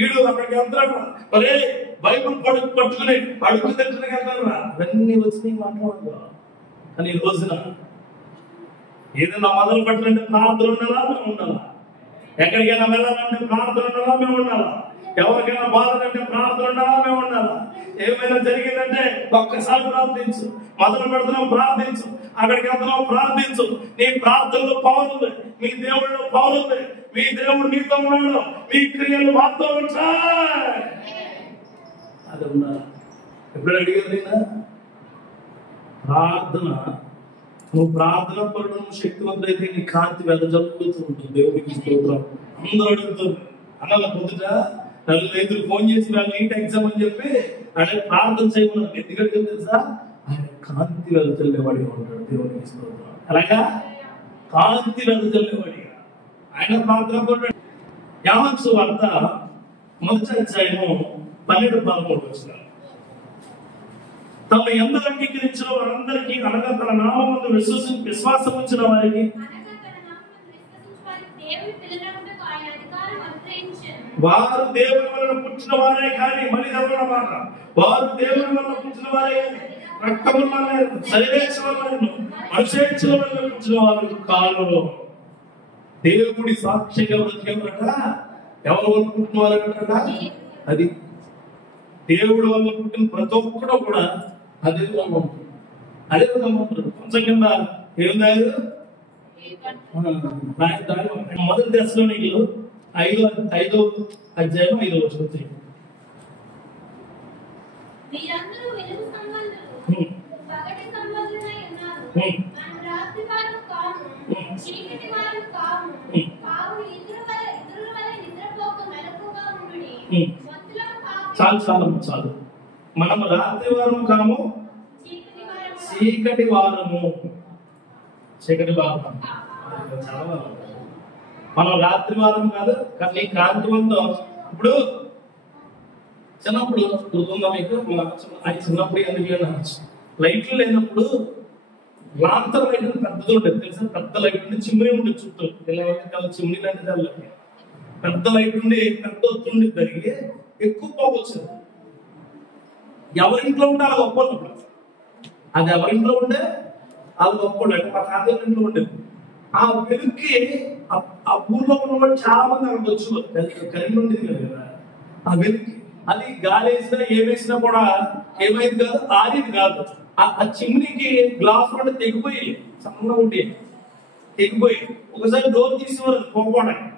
ఈడు అక్కడికి వెళ్తాడు, అరే బైబుల్ పట్టుకుని అడుగు తింటానికి వెళ్తాడు. అవన్నీ వచ్చినాయి మాట్లాడదు. కానీ ఈ రోజున ఏదైనా మొదలు పెట్టాలంటే ప్రార్థన ఉండాలా, మేము ఉండాలా? ఎక్కడికైనా వెళ్ళాలంటే ప్రార్థన ఉండాలా, మేము ఉండాలా? ఎవరికైనా బాధలంటే ప్రార్థన ఉండాలా, మేము ఉండాలా? ఏమైనా జరిగిందంటే ఒక్కసారి ప్రార్థించు, మొదలు పెడుతున్నావు ప్రార్థించు, అక్కడికి వెళ్తున్నావు ప్రార్థించు. నీ ప్రార్థనలో పవర్ ఉంది, మీ దేవుడిలో పవర్ ఉంది, మీ దేవుడు నీతో ఉన్నాడు, మీ క్రియలు మాతో ఉంటాయి. అది ఉందా? ఎప్పుడు అడిగారు ప్రార్థన? నువ్వు ప్రార్థన పడడం శక్తివంతులైతే నీ కాంతి వెదజల్లుతూ ఉంటుంది. దేవుడికి స్తోత్రం. అందరూ అడుగుతారు అన్న పొద్దుట నలుగురు ఫోన్ చేసి వాళ్ళు నీట్ ఎగ్జామ్ అని చెప్పి అంటే ప్రార్థన చేయమన్నారు. ఎందుకంటే తెలుసా, ఆయన కాంతి వెదజల్లేవాడిగా ఉంటాడు. దేవుడికి స్తోత్రం. అలాగా కాంతి వెదజల్లేవాడిగా ఆయన ప్రార్థన పడ్డాడు. యాహాను సువార్త 1వ అధ్యాయము 12-13 వచనాలు. తమ ఎందరు అంగీకరించిన వారందరికీ, అనగా తన నామమును విశ్వాసం ఉంచిన వారికి వారు దేవుని వలన పుట్టిన వారే కానీ, మళ్ళీ చదవడం మాట, వారు దేవుని వలన పుట్టిన వారే కానీ రక్తముల వలన, శరీరేచ్ఛ వలన, మనుషేచ్ఛల వలన పుట్టిన వారు కారు. దేవుడి సాక్షిగా బ్రతికేవారట. ఎవరి వల్ల పుట్టిన వారట? అది దేవుడి వల్ల పుట్టిన ప్రతి ఒక్కడు కూడా అదే విధంగా ఉంటుంది. అదే విధంగా ఉంటుంది. కొంచెం కింద ఏముందారు 1 దశలోనికీయులు 5వ అధ్యాయం 5వ వచనం. మీరందరూ వెలుగు సంబంధులు, పగటి సంబంధులై ఉన్నారు. మనం రాత్రి వారు కాము, చీకటి వారు కాము. కావున ఇతరుల వలె నిద్రపోక మెలకువగా ఉండుడి. చాలు. మనం రాత్రి వారము కాము, చీకటి వారము. చాలా మనం రాత్రి వారం కాదు, కానీ కాంతివంతం. ఇప్పుడు చిన్నప్పుడు గుర్తుందా మీకు? చిన్నప్పుడు ఎందుకు లైట్లు లేనప్పుడు లాంతర్ లైట్ పెద్దది ఉండేది తెలుసా? పెద్ద లైట్ ఉండి చిమ్నీ ఉండేది చుట్టూ. చిమ్నీ అంటే తెల్లకి పెద్ద లైట్ ఉండి పెద్ద వస్తుండే, దానికి ఎక్కువ పోగు వచ్చింది. ఎవరింట్లో ఉంటే అలా గొప్ప, అది ఎవరింట్లో ఉండే అది గొప్ప. అంటే మా తాతయ్య ఇంట్లో ఉండేది. ఆ వెలుగుకి ఆ ఊర్లో ఉన్న వాళ్ళు చాలా మంది అక్కడికి వచ్చేవారు. కరెంట్ ఉండేది కదా ఆ వెలుగుకి. అది గాలి వేసినా ఏమేసినా కూడా ఏమైంది కాదు, ఆరేది కాదు. ఆ చిమ్నీకి గ్లాస్ కూడా తెగిపోయి సన్నగా ఉండి తెగిపోయి ఒకసారి డోర్ తీసేవారు పోకపోవడానికి.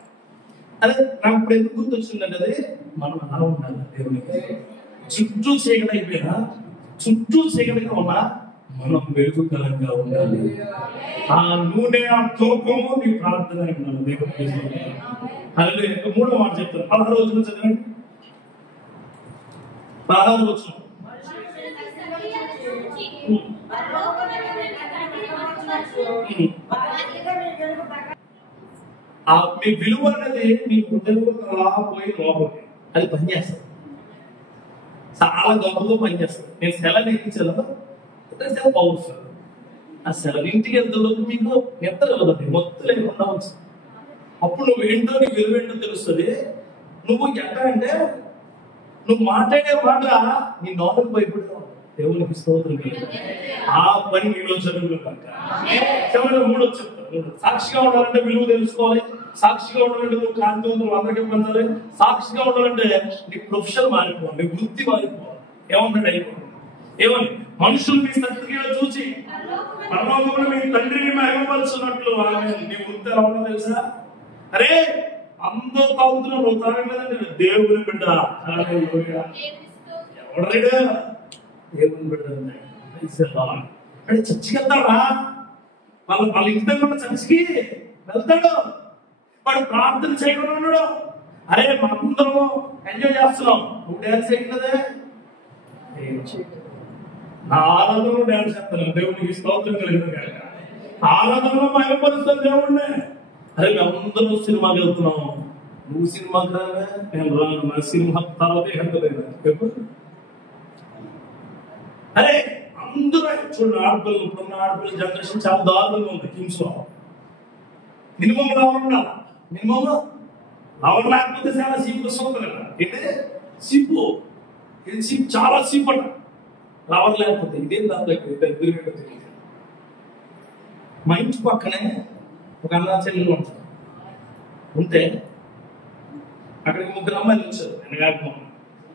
అదే నాకు ఇప్పుడు ఎందుకు గుర్తొచ్చిందంటే, అది మనం అలా ఉండాలి. దేవునికి చుట్టూ చీకటిగా ఉన్నా మనం వెలుగుకరంగా ఉండాలి. ఆ నూనె, ఆ తోపము నీ ప్రార్థన ఉండాలి. దేవుడికి అదే 3వ మాట చెప్తాను. 16వ వచనం చదవండి. 16వ వచనం. మీ విలువ అనేది మీ హృదయంలో అలా పోయి లోపలికి అది పనిచేస్తుంది. చాలా గొప్పగా పనిచేస్తుంది. నేను సెలవు ఎక్కించాను పవర్ఫుల్. అసలు ఇంటికి ఎంతలోకి మీకు నిద్ర కలదండి, మొత్తం లేకుండా వచ్చు. అప్పుడు నువ్వు ఏంటో నీ విలువ ఏంటో తెలుస్తుంది. నువ్వు ఎట్లా అంటే నువ్వు మాట్లాడే మాట నీ నోటకు భయపడుతూ ఉంటావు. దేవునికి స్తోత్రం కలుగును. ఆ పని నీలో జరుగుతుంది కనుక చివరిగా మూడో చెప్తాను. సాక్షిగా ఉండాలంటే విలువ తెలుసుకోవాలి. సాక్షిగా ఉండాలంటే నువ్వు కాంతివంతులు అందరికీ పంచాలి. సాక్షిగా ఉండాలంటే నీ ప్రొఫెషన్ మారిపోవాలి, నీ వృత్తి మారిపోవాలి. ఏమన్నాడు అయిపోవాలి. ఏమని మనుషులు మీ సత్క్రియలు చూసి పరలోకములో మీ తండ్రిని మహిమపరుచున్నట్లు నీ వృత్తి ఎలా ఉందో తెలుసా? అరే అందరూ తాగుతున్నా నువ్వు తాగలేదండి, దేవుని బిడ్డ. ఎవడలేడా దేవుని బిడ్డ అంటే చర్చికి వెళ్తాడా? వాళ్ళ ఇంటి దగ్గర ఉన్న చర్చికి వెళ్తాడు. వాడు ప్రార్థన చేయకుండా ఉన్నాడు. అరే మనందరం ఎంజాయ్ చేస్తున్నాం, నువ్వు డ్యాన్స్ చేయట్లేదే. నా ఆరాధనలో డ్యాన్స్ చేస్తాను, దేవునికి స్తోత్రం కలిగిన ఆరాధనలో మహిమపరుస్తాను దేవుడిని. అరే మేమందరూ సినిమాకి వెళ్తున్నాం, నువ్వు సినిమాకి రావే, నేను రాను. నా సినిమా తర్వాత ఎప్పుడు అరే అందరూ చూడండి. ఆడపిల్లలు ఇప్పుడున్న ఆడపిల్లల జనరేషన్ చాలా దారుణంగా ఉంది. కిమ్స్ లో మినిమం లవర్ ఉండాలి. మినిమం లవర్ లేకపోతే చాలా సీపు వస్తుంది కదా. ఏంటి సీపు, ఇది సీపు చాలా సీపు అంట. లవర్ లేకపోతే ఇదేం దాంట్లో. మా ఇంటి పక్కనే ఒక అన్నా చెల్లెలు ఉంటారు. ఉంటే అక్కడికి ముగ్గురు అమ్మాయిలు వచ్చారు. వెనకాక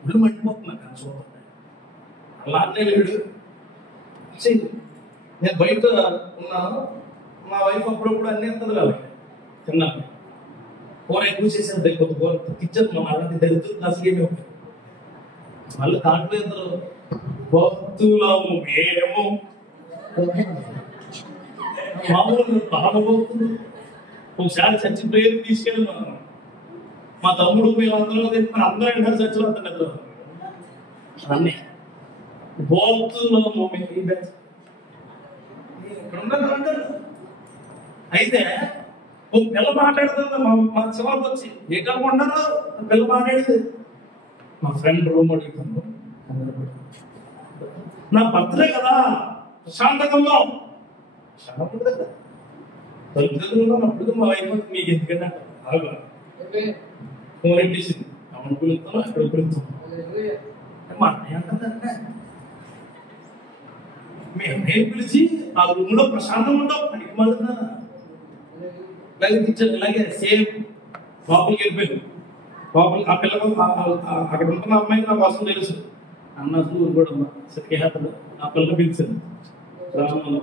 ఇల్లు మండిపోతున్నా కానీ చూడండి. అలా అంటే లేడు. నేను బయట ఉన్నాను, మా వైఫ్ అప్పుడప్పుడు అన్ని ఎత్తదు కాబట్టి తిన్నాను. కూర ఎక్కువ చేసేది కొద్ది కూర కిచెన్ అలాంటి దరిద్రం కాసుకేమే ఉంటాయి. మళ్ళీ దాంట్లో ఇద్దరు భక్తులము మేము మామూలు బాధపోతుంది. ఒకసారి చచ్చి ప్రేరు తీసుకెళ్ళినాను. మా తమ్ముడు మేమందరూ చెప్పిన అందరూ ఎంటారు చర్చలు అంటారు. అన్నీ భక్తులము అయితే ఓ పిల్ల మాట్లాడుతుంది. మా చివరికి వచ్చి ఏటనుకుంటారు పిల్ల మాట్లాడేది. మా ఫ్రెండ్ రూమ్ అడుగుతాను, నా బర్త్డే కదా ప్రశాంతంగా తల్లిదండ్రులు అప్పుడు మా వైఫ్ మీకు ఎందుకంటే బాగా ఫోన్ ఎట్టేసింది. అమ్మను పిలుస్తాను, అక్కడ పిలుస్తాను. మా అన్నయ్య అంటుందంటే మీ అన్నయ్య పిలిచి ఆ రూమ్ లో ప్రశాంతం ఉండవు పనికి మారుతున్నా. ఇలాగే సేమ్ లోపలికి వెళ్ళిపోయాను. లోపలికి ఆ పిల్లలు అక్కడ ఉంటున్న అమ్మాయి నా కోసం తెలుసు. అన్న ఊరు కూడా సత్యహేతలు ఆ పిల్లలు పిలిచాను. గ్రామంలో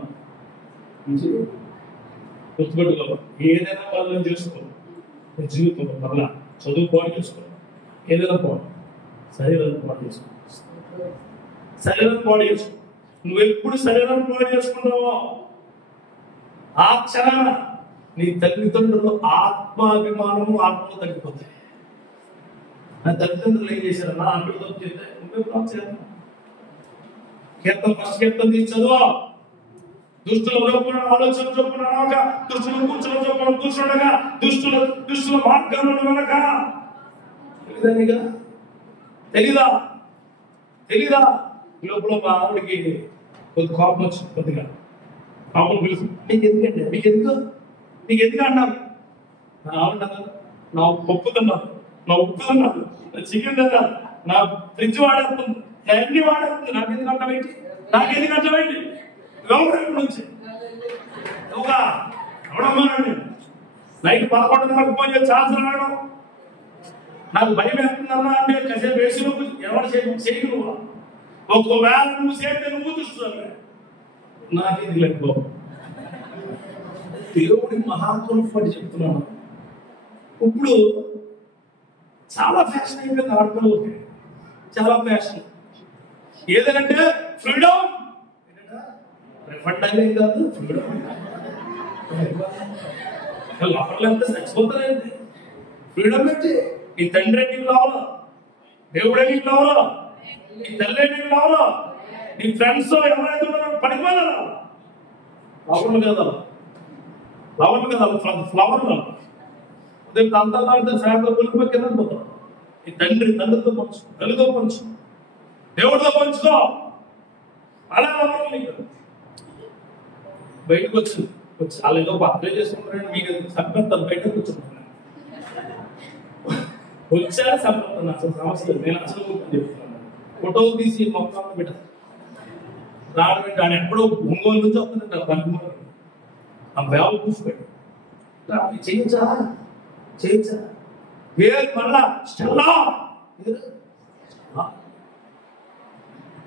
గుర్తుపెట్టుకో, ఏదైనా వాళ్ళని చేసుకో. జీవితంలో మరలా చదువు పాటు చేసుకో, ఏదైనా పాడు, శరీరాన్ని పాడు చేసుకో. శరీరాన్ని పాడు చేసుకో. నువ్వు ఎప్పుడు శరీరాన్ని పాడు చేసుకుంటావో ఆ క్షణాన నీ తల్లిదండ్రులు ఆత్మాభిమానము ఆత్మలో తగ్గిపోతాయి. నా తల్లిదండ్రులు ఏం చేశారు? నా అంకులు తప్పు చేస్తే నువ్వే ప్రాప్తి చేయాలి. కీర్తన ఫస్ట్ కీర్తన తీసి చదువు. దుష్టుల చొప్పున ఆలోచన చొప్పున రాక, దుష్టుల కూర్చున్న చొప్పున కూర్చుండగా, దుష్టుల మార్గాలను వెనక. తెలీదా? లోపల మా ఆవిడికి కొద్ది కోపం వచ్చింది. కొద్దిగా పాపం పిలుసు, మీకు ఎందుకు అన్నారు? నా ఆవిడ నా పప్పు తిన్నారు, నా ఉప్పు తిన్నారు, నా చికెన్ తిన్నారు, నా ఫ్రిడ్జ్ వాడేస్తుంది, అన్ని వాడేస్తుంది. నాకెందుకు అర్థమైంది? గవర్నమెంట్ నుంచి నువ్వుగా ఎవడమ్మానండి నైట్ 11 ఫోన్ చేసి ఛాన్స్ రావడం నాకు భయం వేస్తుందన్నా అంటే కాసేపు వేసినప్పుడు ఎవరు చేయను. నువ్వు ఒకవేళ నువ్వు చేస్తే నువ్వు చూస్తున్నావు. నాకేది లేదు. దేవుడి మహాత్మ చెప్తున్నాను. ఇప్పుడు చాలా ఫ్యాషన్ అయిపోయింది ఆడపిల్లలకి. చాలా ఫ్యాషన్. ఏదంటే ఫ్రీడమ్ రిఫండ్ అనేది కాదు. లోపలంతా చచ్చిపోతారండి. ఫ్రీడమ్ ఏంటి? నీ తండ్రి నీకు రావాలా, దేవుడే నీకు రావాలా, నీ తల్లి నీకు రావాలా, నీ ఫ్రెండ్స్ ఎవరైతే ఉన్నారో పనికి వెళ్ళాలా. ఫ్లవర్లు కదా ఫ్లవర్లు అంతా ఫ్యాన్లో కొలిపోయి కింద పోతాం. నీ తండ్రితో పంచు, తల్లితో పంచు, దేవుడితో పంచుకో. అలా నీకు బయటకు వచ్చి వాళ్ళు ఏదో అప్లై చేసుకుంటారని మీకు సంపెత్తాను, బయటకు కూర్చుంటున్నాను. వచ్చారు సంపెత్తాను, అసలు సమస్య నేను అసలు చెప్తున్నాను. ఫోటోలు తీసి మొత్తం పెట్టాను. రావడం ఏంటి, ఆయన ఎప్పుడో ఒంగోలు నుంచి వస్తుందంట బండి ఆ బేవలు కూర్చోబెట్టి చేయించా పేరు మళ్ళా స్టెల్లా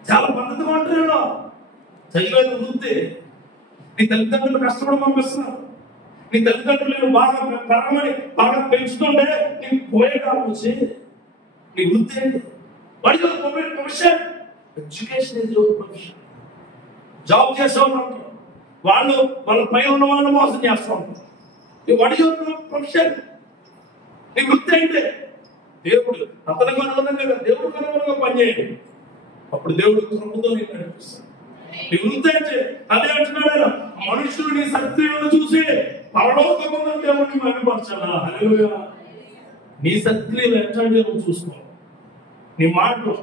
చాలా పద్ధతిగా ఉంటారు. చదివేది వృత్తి. నీ తల్లిదండ్రులు కష్టపడి పంపిస్తున్నారు. నీ తల్లిదండ్రులు నేను బాగా పెరగమని బాగా పెంచుతుంటే నీకు పోయే కాలం వచ్చి నీ వృత్తి ఏంటి? What is your profession? Education is your profession. Job చేసేవాళ్ళు వాళ్ళు వాళ్ళ పైన ఉన్న వాళ్ళు మోసం చేస్తూ ఉంటారు. What is your profession? నీ వృత్తి ఏంటి? దేవుడు అతనికి అనుగుణంగా దేవుడికి అనుగుణంగా పనిచేయండి. అప్పుడు దేవుడు కృపతో నేను నడిపిస్తాను. నీ వృత్తి ఏంటి? అదే అంటున్నాడు, మనుషులు నీ శక్తులను చూసి పరలోకమున్న దేవుడిని మహిమపరచాలా. హల్లెలూయా. నీ శక్తులు ఎట్లాంటి చూసుకో. నీ మాటలు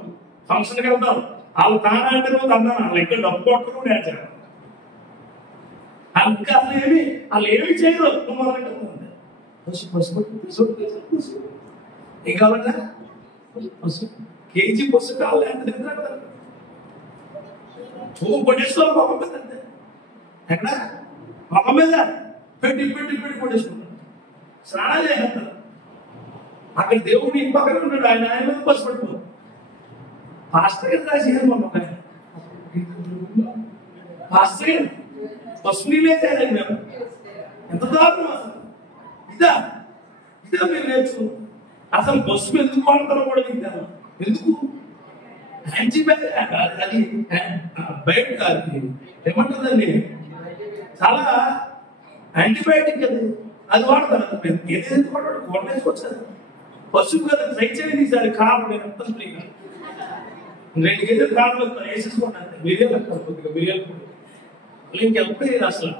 ఫంక్షన్కి వెళ్తావు, వాళ్ళు తానంటే నువ్వు అన్నాను, వాళ్ళు ఎక్కడ డబ్బు కొట్టరు నేర్చారు. ఇంకా వాళ్ళు ఏమి చేయరు. నువ్వు మొదలెట్టు ఏం కావాలంటే కేజీ పసుపు కావాలి అంటే కొట్టేసుకోవాలి మొహం మీద. అంతే ఎక్కడ మొహం మీద పెట్టి కొట్టేసుకుంటారు. స్నానం చేస్తారు. అక్కడ దేవుడు ఇంటి పక్కన ఉంటాడు, ఆయన మీద పసుపు పట్టుకోరు. పాస్టర్ గారు రాసేయాలి మొన్న పాస్టర్ గారు పసుపు నీళ్ళే చేయాలి. మేము ఎంత దారుణం అసలు. ఇదా మీరు నేర్చుకున్నాం. అసలు పసుపు ఎందుకు వాడతారో కూడా నీకు ఎందుకు అది బయట ఏమంటుందండి, చాలా యాంటీబయాటిక్ అది వాడతారు. ఏదైతే వాడాడు కొట్టేసుకొచ్చారు. పసుపు కదా ట్రై చేయండి ఈసారి. కారం నేను ఎంత ఫ్రీగా 2 కేజీలు కారం వేసేసుకోండి. మిరియాలు అంటారు, కొద్దిగా మిరియాలు కూడా ఇంకెప్పుడు అసలు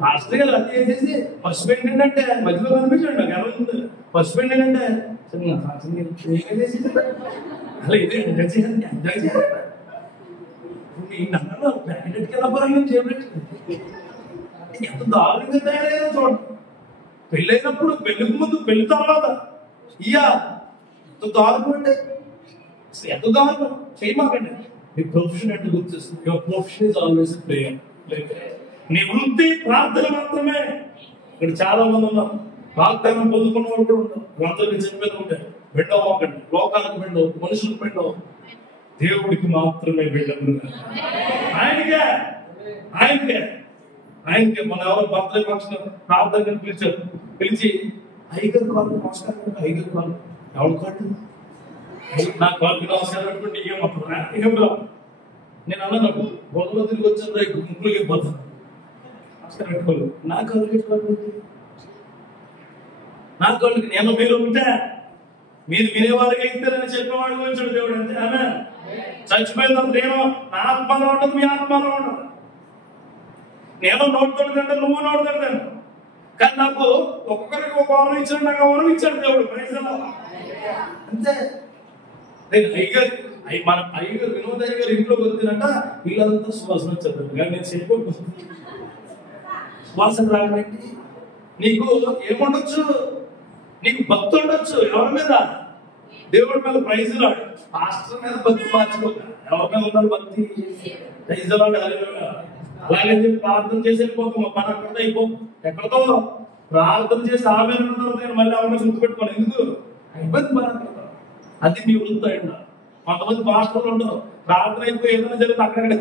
పాస్టర్ గారు అన్నీ వేసేసి పసుపు ఏంటంటే మధ్యలో కనిపించండి. నాకు ఎలా ఉంది పసుపు ఏంటంటే అలా ఇదే ఎంజాయ్ చేయాలి. ఎంజాయ్ చేయాలి. నన్ను ప్యాకెట్కి వెళ్ళబోరాలి చేయబెట్టి ఎంత దారుణంగా తయారయ్యారో చూడండి. పెళ్ళైనప్పుడు పెళ్లికి ముందు పెళ్లి తర్వాత ఎంత దారుణం అంటే ఎంత దారుణం చేయమాకండి. మీ ప్రొఫెషన్ అంటే గుర్తిస్తుంది. Your profession is always prayer. నీ వృత్తి ప్రార్థన మాత్రమే. ఇక్కడ చాలా మంది ఉన్నారు, వాగ్దానం పొందుకున్న వాళ్ళు కూడా ఉంటారు. ప్రార్థన చెప్పేది ఉంటాయి. బిడ్డవ్వకండి, లోకాలకు బిడ్డవు, మనుషులకు బిడ్డవు, దేవుడికి మాత్రమే బిడ్డలు. ఆయనకే మన ఎవరు బర్త్డే ఫంక్షన్ ప్రార్థన పిలిచారు. పిలిచి ఐగర్ కాళ్ళు నమస్కారం. ఐగర్ కాళ్ళు ఎవరు కాళ్ళు? నా కాళ్ళకి నమస్కారం పెట్టుకుంటే ఏం రావు. నేను అన్నాను, బొమ్మలో తిరిగి వచ్చాను ముక్కులకి పోతాను, నమస్కారం పెట్టుకోలేదు. నా కాళ్ళకి పెట్టుకోవాలి. నా కాళ్ళకి నేను మీరు ఉంటే మీరు వినేవారికి ఇస్తారని చెప్పేవాడు వచ్చాడు దేవుడు. అంతే. ఆమె చచ్చిపోయిన నేను నా ఆత్మలో ఉండదు, మీ ఆత్మలో ఉండదు. నేను నోడుతుంటే నువ్వు నోడుతుంటాను. కానీ నాకు ఒక్కొక్కరికి ఒక వరం ఇచ్చాడు, నాకు వరం ఇచ్చాడు దేవుడు. అంతే. నేను మన అయ్యగారు వినోదయ్య గారు ఇంట్లోకి వచ్చిందంట, వీళ్ళంతా సువాసన వచ్చారు. కానీ నేను చెప్పిపోతుంది సువాసన రాగండి. నీకు ఏముండొచ్చు, నీకు భక్తి ఉండొచ్చు. ఎవరి మీద? దేవుడి మీద. ప్రైజ్ రాడు. పాస్టర్ మీద భక్తి మార్చుకోక. ఎవరి మీద ఉన్నారు భక్తి? ప్రైజ్ రాడు. అలాగే చెప్పి ప్రార్థన చేసి వెళ్ళిపోతాం. మన అక్కడ అయిపో ఎక్కడితో ప్రార్థన చేసి ఆమె ఉన్నారు. నేను మళ్ళీ ఎవరిని గుర్తుపెట్టుకోను. ఎందుకు? ఇబ్బంది పడతాను. అది మీ వృత్తి అయినా. కొంతమంది పాస్టర్లు ఉండరు, ప్రార్థన అయిపోయి ఏదైనా జరిగితే అక్కడక్కడే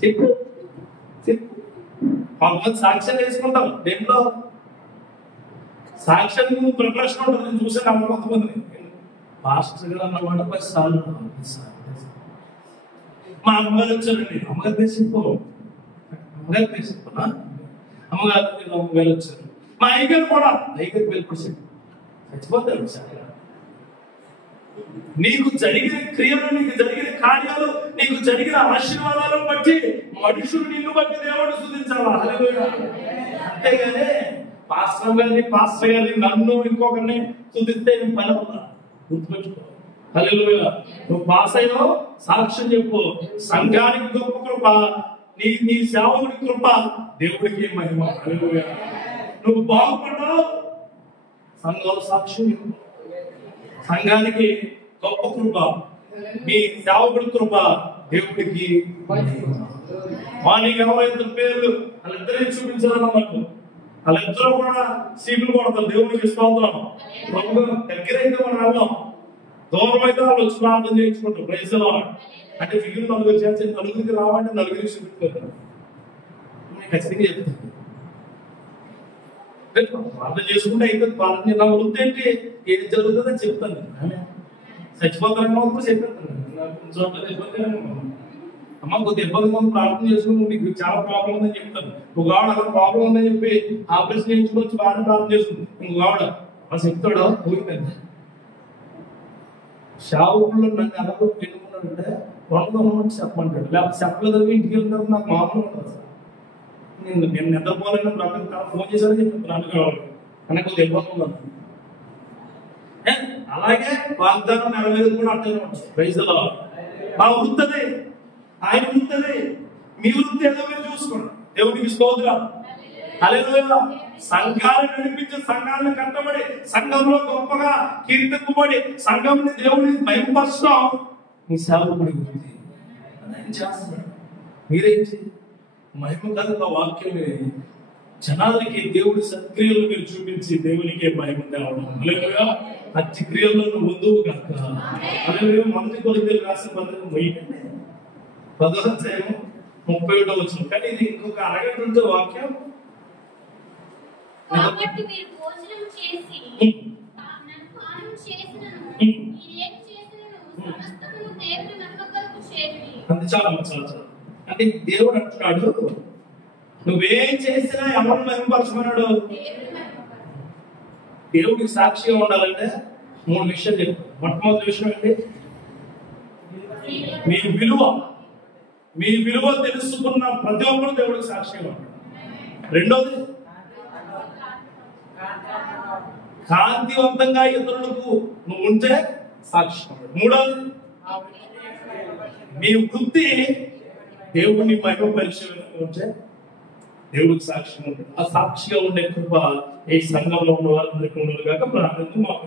చెప్పు. కొంతమంది సాక్ష్యం వేసుకుంటారు. దేంట్లో సాక్ష్యం ముందు ప్రిపరేషన్ ఉంటుంది. నేను చూసాను అమ్మ కొంతమంది పాస్టర్ గారు అన్నమాట 10 సార్లు. మా అమ్మగారు వచ్చారండి. అమ్మగారు పేసిపో అమ్మగారు పేసిపోనా అమ్మగారు వచ్చారు. మా అయ్యగారు కూడా అయ్యగారు వెళ్ళిపోయారు. చచ్చిపోతారు. నీకు జరిగిన క్రియలు, నీకు జరిగిన కార్యాలు, నీకు జరిగిన ఆశీర్వాదాలను బట్టి మనుషులు నిన్ను బట్టి దేవుడు స్తుతించాలా. అంతేగాని పాస్టర్ గారిని నన్ను ఇంకొకరిని స్తుతిస్తే పని అవుతా. గుర్తుపెట్టుకో. హల్లెలూయా. నువ్వు పాస్ అయ్యావు, సాక్ష్యం చెప్పు. సంఘానికి గొప్ప కృప, నీ సేవకుడి కృప, దేవుడికి మహిమ. హల్లెలూయా. నువ్వు బాగుపడ్డావు, సంఘంలో సాక్ష్యం చెప్పు. సంఘానికి గొప్ప కృప, మీ సేవకుడి కృప, దేవుడికి నీకు ఎవరైతే పేర్లు వాళ్ళిద్దరిని చూపించాలన్నమాట. వాళ్ళిద్దరూ కూడా సీట్లు కొడతారు. దేవుడికి స్తోత్రం. దగ్గర అయితే మనం వెళ్దాం, దూరం అయితే వాళ్ళు వచ్చి ప్రార్థన చేయించుకుంటారు. Praise the Lord. అంటే ఫిగిర్ నలుగురు చేసి నలుగురికి రావంటే నలుగురికి చూపించారు. ఖచ్చితంగా చెప్తాను, ప్రార్థన చేసుకుంటే అయితే ప్రార్థన నా వృత్తి ఏంటి, ఏం జరుగుతుందని చెప్తాను. చచ్చిపోతారని మాత్రం చెప్పేస్తాను. అమ్మ కొద్ది ఇబ్బంది ఉంది, ప్రార్థన చేసుకుని మీకు చాలా ప్రాబ్లం ఉందని చెప్తాను. ఒక ఆవిడ అలా ప్రాబ్లం ఉందని చెప్పి ఆపరేషన్ చేయించుకోవచ్చు, బాగా ప్రార్థన చేసుకుంది. ఇంకొక ఆవిడ అలా చెప్తాడు పోయిందండి. షావుల్లో నన్ను ఎలా పెట్టుకున్నాడంటే వందలు చెప్పమంటాడు, లేకపోతే చెప్పలేదని ఇంటికి వెళ్తారు. నాకు మామూలు ఉంటుంది. నేను నిద్రపోలేను, బ్రతక ఫోన్ చేశారని చెప్పి నాకు కావాలి అని కొద్దిగా ఇబ్బంది ఉన్నాను. అలాగే వాగ్దానం నెరవేరు కూడా అట్లనే ఉంటుంది. Praise the Lord. మా వృత్తి ఆయన వృత్తి, మీ వృత్తి ఏదో మీరు చూసుకోండి. దేవుడికి స్తోత్రం. హల్లెలూయా. సంఘాలను నడిపించే, సంఘాలను కట్టబడి, సంఘంలో గొప్పగా కీర్తింపబడి, సంఘంని దేవుడిని భయపరచడం మీ సేవకుడి వృత్తి. ఆయన చేస్తున్నాడు. మీరేంటి మహిమకరంగా వాక్యం జనాలకి దేవుడి సత్క్రియలు మీరు చూపించి దేవునికి మహిమ తేవడం. హల్లెలూయా. అతి క్రియల్లో ముందువు కాక. హల్లెలూయా. మొదటి కొరింథీయులకు రాసిన పత్రిక 10:31 వచ్చిన. కానీ ఇది ఇంకొక అరగంట ఉంటే వాక్యం. కాబట్టి మీరు భోజనం చేసి నన్ను పానం చేసినను మీరేం చేసినను సమస్తమును దేవుని మహిమ కొరకు చేయుడి. అంతే, చాలా. అంటే దేవుడు అంటున్నాడు, నువ్వేం చేసినా ఎవరిని మహిమపరచమన్నాడు? దేవుడికి సాక్షిగా ఉండాలంటే 3 విషయాలు చెప్పు. మొట్టమొదటి విషయం ఏంటి? మీ విలువ తెలుసుకున్న ప్రతి ఒక్కరు దేవుడికి సాక్షిగా ఉంటాడు. రెండోది, కాంతివంతంగా ఇతరులకు నువ్వు ఉంటే సాక్షి. మూడోది, మీ వృత్తి దేవుడిని మహిమ పరిచయం ఉంటే దేవుడికి సాక్షిగా ఉంటుంది. ఆ సాక్షిగా ఉండే కృప ఈ సంఘంలో ఉన్న వారందరికీ ఉండదు కాక ప్రార్థనకు మాకు